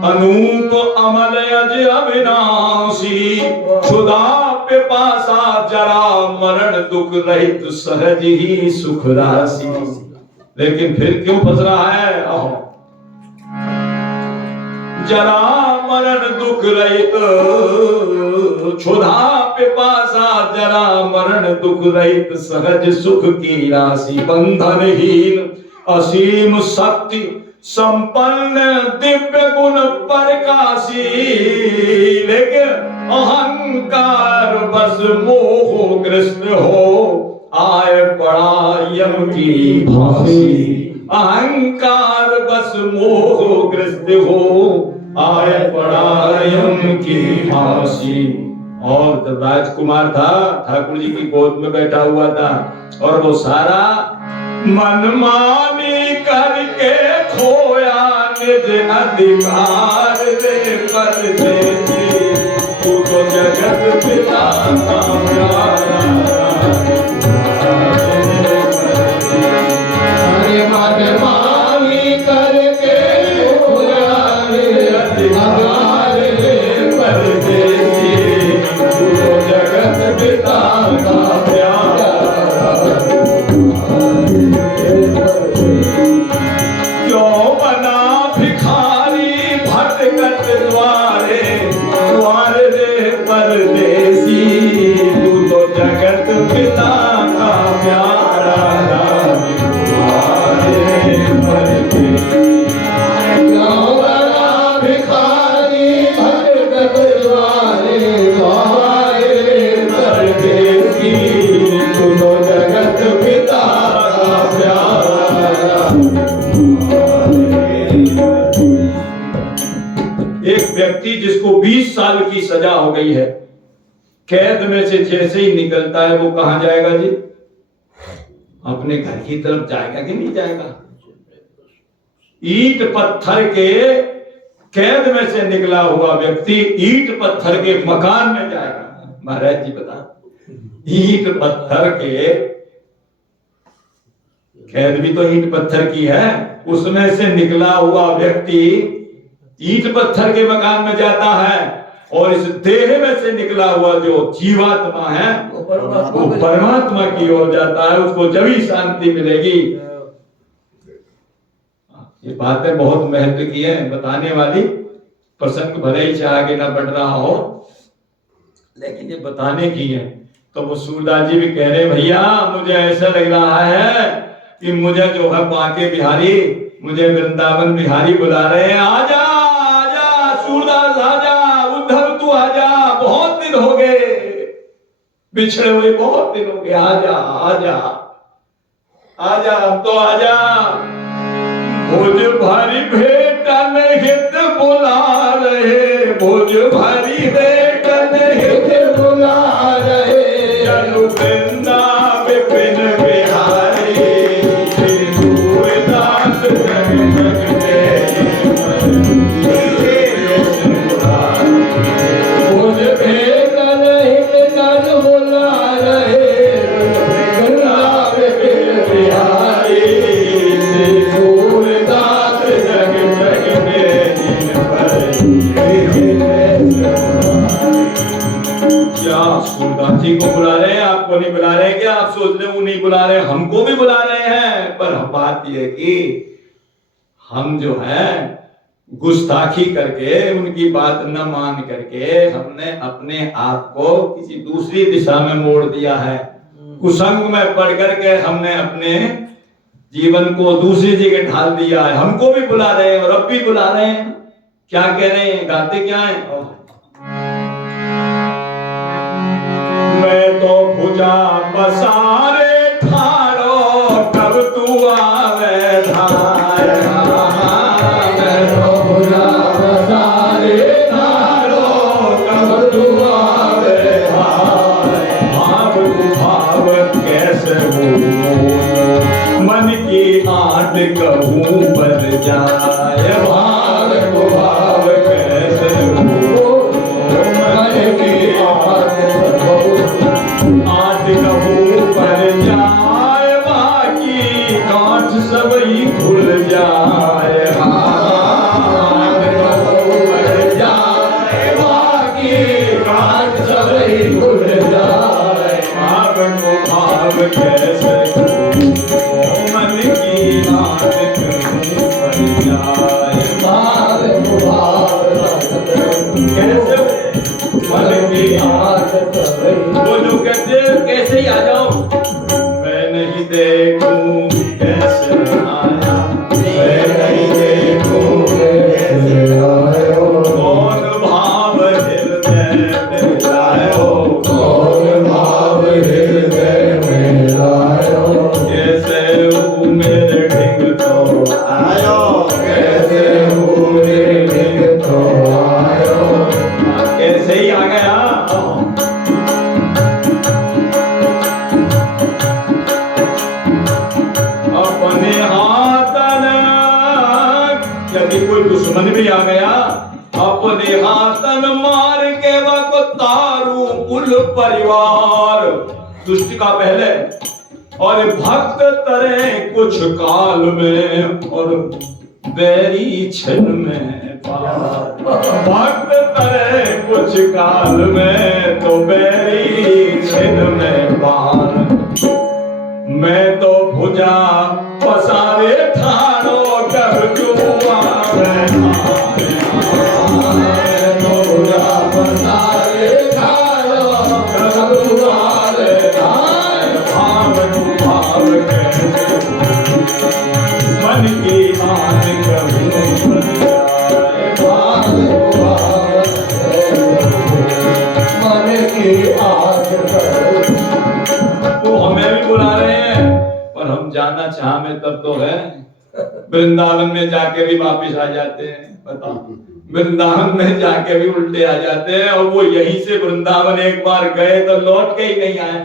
अनूप अमल अज अविनाशी, क्षुधा पिपासा जरा मरण दुख रहित सहज ही सुख राशि। लेकिन फिर क्यों फंस रहा है, जरा मरण दुख रहित, क्षुधा पिपासा जरा मरण दुख रहित सहज सुख की राशि, बंधनहीन असीम शक्ति संपन्न दिव्य गुण प्रकाशी, लेकिन अहंकार बस मोहग्रस्त हो आए पड़ा यम की फांसी, अहंकार बस मोहग्रस्त हो आए पड़ा यम की फांसी। और जब राजकुमार था ठाकुर जी की गोद में बैठा हुआ था और वो सारा मनमानी करके खोया निज अधिकार रे परदेसी, तू तो जगत पिता का प्यारा, हरे मनमानी करके खोया निज अधिकार रे परदेसी, तू तो जगत पिता का प्यारा। क्यों बना भिखारी भटकत द्वारे, द्वारे उसको 20 साल की सजा हो गई है, कैद में से जैसे ही निकलता है वो कहां जाएगा जी? अपने घर की तरफ जाएगा कि नहीं जाएगा? ईंट पत्थर के कैद में से निकला हुआ व्यक्ति ईंट पत्थर के मकान में जाएगा। महाराज जी बता, ईंट पत्थर के कैद भी तो ईंट पत्थर की है, उसमें से निकला हुआ व्यक्ति ईंट पत्थर के मकान में जाता है, और इस देह में से निकला हुआ जो जीवात्मा है वो परमात्मा की ओर जाता है, उसको जब ही शांति मिलेगी। ये बातें बहुत महत्व की है, बताने वाली। प्रसंग भले ही से आगे ना बढ़ रहा हो, लेकिन ये बताने की है। तो वो सूरदास जी भी कह रहे, भैया मुझे ऐसा लग रहा है कि मुझे जो है बांके बिहारी, मुझे वृंदावन बिहारी बुला रहे हैं। आजा आजा सूरदास, आजा उद्धव, तू आजा, बहुत दिन हो गए, बिछड़े हुए बहुत दिन हो गए, आजा आजा आजा, अब तो आजा। भोज भारी भेटन हित बुला रहे, भोज भारी भेटन हित बुला रहे, चलु वृंदा विपिन बिहारी, सूरदास जग जग भोज भेटन हित बुला रहे, वृंदा विपिन बिहारी, सूरदास जी को बुला रहे हैं, आपको नहीं बुला रहे क्या? आप सोच रहे वो नहीं बुला रहे, हमको भी बुला रहे हैं। पर बात यह है कि हम जो है गुस्ताखी करके, उनकी बात न मान करके, हमने अपने आप को किसी दूसरी दिशा में मोड़ दिया है। कुसंग में पड़ करके हमने अपने जीवन को दूसरी जगह ढाल दिया है। हमको भी बुला रहे हैं और अब भी बुला रहे हैं। क्या कह रहे हैं, गाते क्या है? मैं तो भुजा पसारे ठाड़ो, कब तू आवे धारा। मैं तो भुजा पसारे ठाड़ो, कब तू आवे धारा। भाव भाव कैसे हो, मन की आट कहूँ बन जाए। भाव भाव कैसे हो, मन की आट कहूँ पर जाए, बाकी कांठ सब ही खुल जाए। आट कहूँ पर जाए, बाकी कांठ सब ही खुल जाए। भाव को भाव कैसे मन की आट कहूँ पर जाए। भाव को भाव कैसे मन की आट वो जो कहते कैसे ही आ जाओ, मैं नहीं देखूं कैसे आया, मैं नहीं देखूं कैसे आयो। कौन भाव हृदय में लायो, कौन भाव हृदय में लायो। कैसे हूँ मेरे ढिंग तो आयो, कैसे हूँ मेरे ढिंग तो आयो। कैसे ही आ गया। यदि कोई दुश्मन भी आ गया, अपने हाथन मार के वक तारू कुल परिवार। दुष्ट का पहले और भक्त तरे कुछ काल में, और बैरी क्षण में पार। भक्त तरे कुछ काल में, तो बैरी क्षण में पार। मैं तो भुजा पसारे ठाड़ो, कब तू आवे। मैं तो भुजा पसारे ठाड़ो, कब तू आवे। भाव तू भाव कैसे मन की आट कहूँ बन जाए। भाव तू भाव मन की आट कहूँ। वो हमें भी बुला रहे हैं, पर हम जाना चाहे तब तो है। वृंदावन में जाके भी वापिस आ जाते हैं। बताओ, वृंदावन में जाके भी उल्टे आ जाते हैं, और वो यहीं से वृंदावन एक बार गए तो लौट के ही नहीं आए।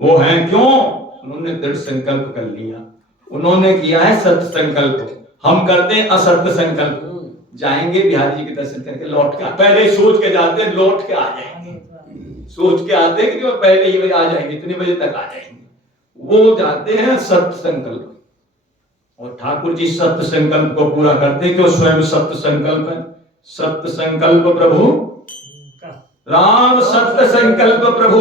वो हैं क्यों? उन्होंने दृढ़ संकल्प कर लिया, उन्होंने किया है सत्य संकल्प। हम करते हैं असत्य संकल्प, जाएंगे बिहारी जी के दर्शन करके लौट के, पहले सोच के जाते हैं लौट के आ जाएंगे, सोच के आते हैं कि पहले ही बजे आ जाएंगे, इतने बजे तक आ जाएंगे। वो जाते हैं सत्य संकल्प, और ठाकुर जी सत्य संकल्प को पूरा करते हैं, क्यों स्वयं सत्य संकल्प है। सत्य संकल्प प्रभु राम, सत्य संकल्प प्रभु।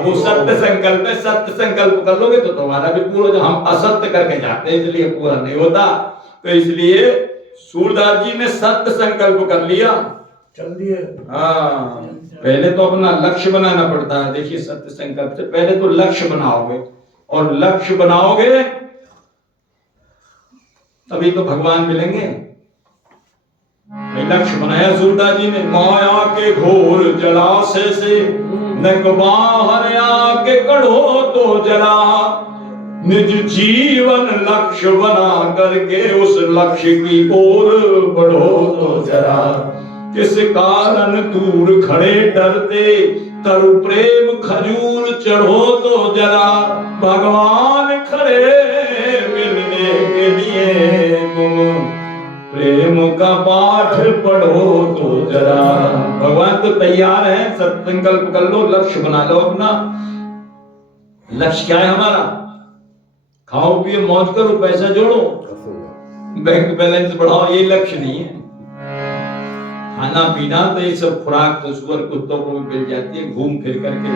वो सत्य संकल्प है, सत्य संकल्प कर लोगे तो तुम्हारा भी पूरा। जो हम असत्य करके जाते हैं इसलिए पूरा नहीं होता, तो इसलिए सूरदास जी ने सत्य संकल्प कर लिया, चल दिए। हाँ, पहले तो अपना लक्ष्य बनाना पड़ता है। देखिए सत्य संकल्प से पहले तो लक्ष्य बनाओगे, और लक्ष्य बनाओगे तभी तो भगवान मिलेंगे। लक्ष्य बनाया सूरदास जी ने, माया के घोर जलाशय से नक बाहर आके कढ़ो तो जला, निज जीवन लक्ष्य बना करके उस लक्ष्य की ओर बढ़ो तो जरा। किस कारण दूर खड़े डरते, तरु प्रेम खजूर चढ़ो तो जरा। भगवान खड़े मिलने के लिए तुम प्रेम का पाठ पढ़ो तो जरा। भगवान तो तैयार है, सत्संकल्प कर लो, लक्ष्य बना लो अपना। लक्ष्य क्या है हमारा? खाओ पियो मौज करो, पैसा जोड़ो, बैंक बैलेंस बढ़ाओ, ये लक्ष्य नहीं है। खाना पीना तो ये सब खुराक तो सुअर कुत्तों को भी मिल जाती है घूम फिर करके।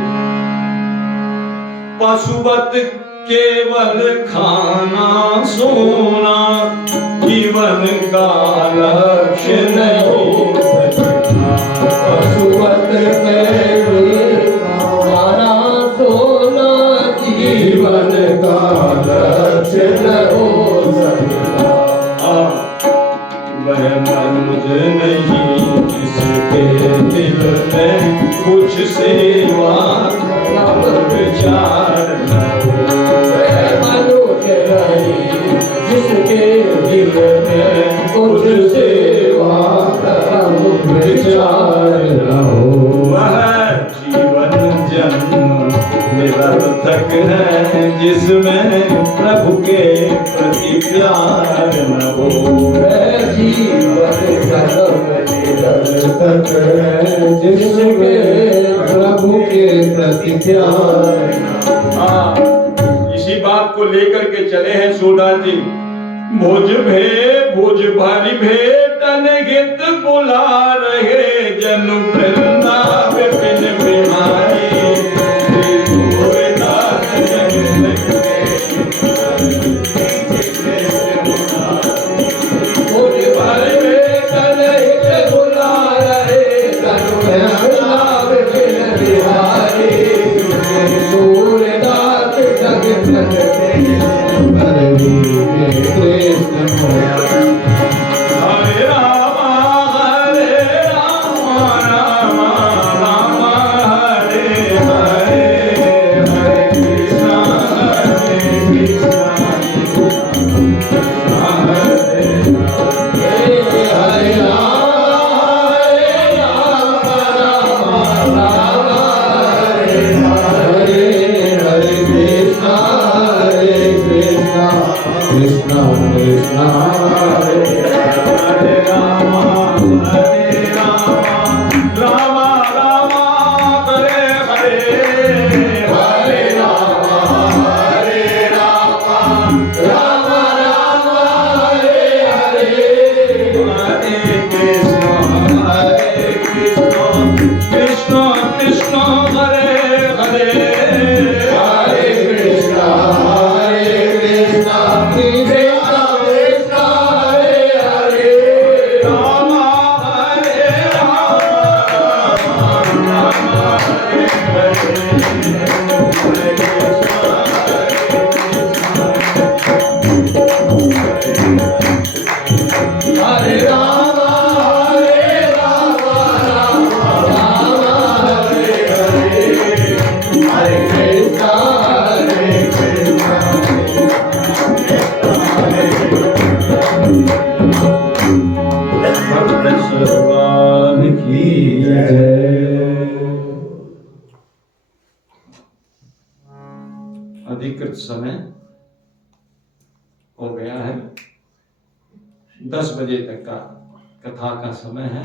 पशुवत केवल खाना सोना जीवन का लक्ष्य नहीं। पशुवत केवल खाना सोना जीवन का लक्ष्य न हो सकता। वह मनुष्य नहीं जिसके दिल में कुछ सेवा विचार न हो। मनुष्य नहीं जिसके दिल में कुछ सेवा विचार न हो। वह जीवन जन्म निरर्थक है जिसमें प्रभु के प्रति प्यार न हो। जीवन जन्म निरर्थक है जिसमें प्रभु के प्रति प्यार। इसी बात को लेकर के चले हैं सूरदास जी। भुज भारी भेटन हित बुला रहे जन वृंदा विपिन बिहारी। हरे भक्त भगवान की जय। अधिकृत समय हो गया है, 10 बजे तक का कथा का समय है।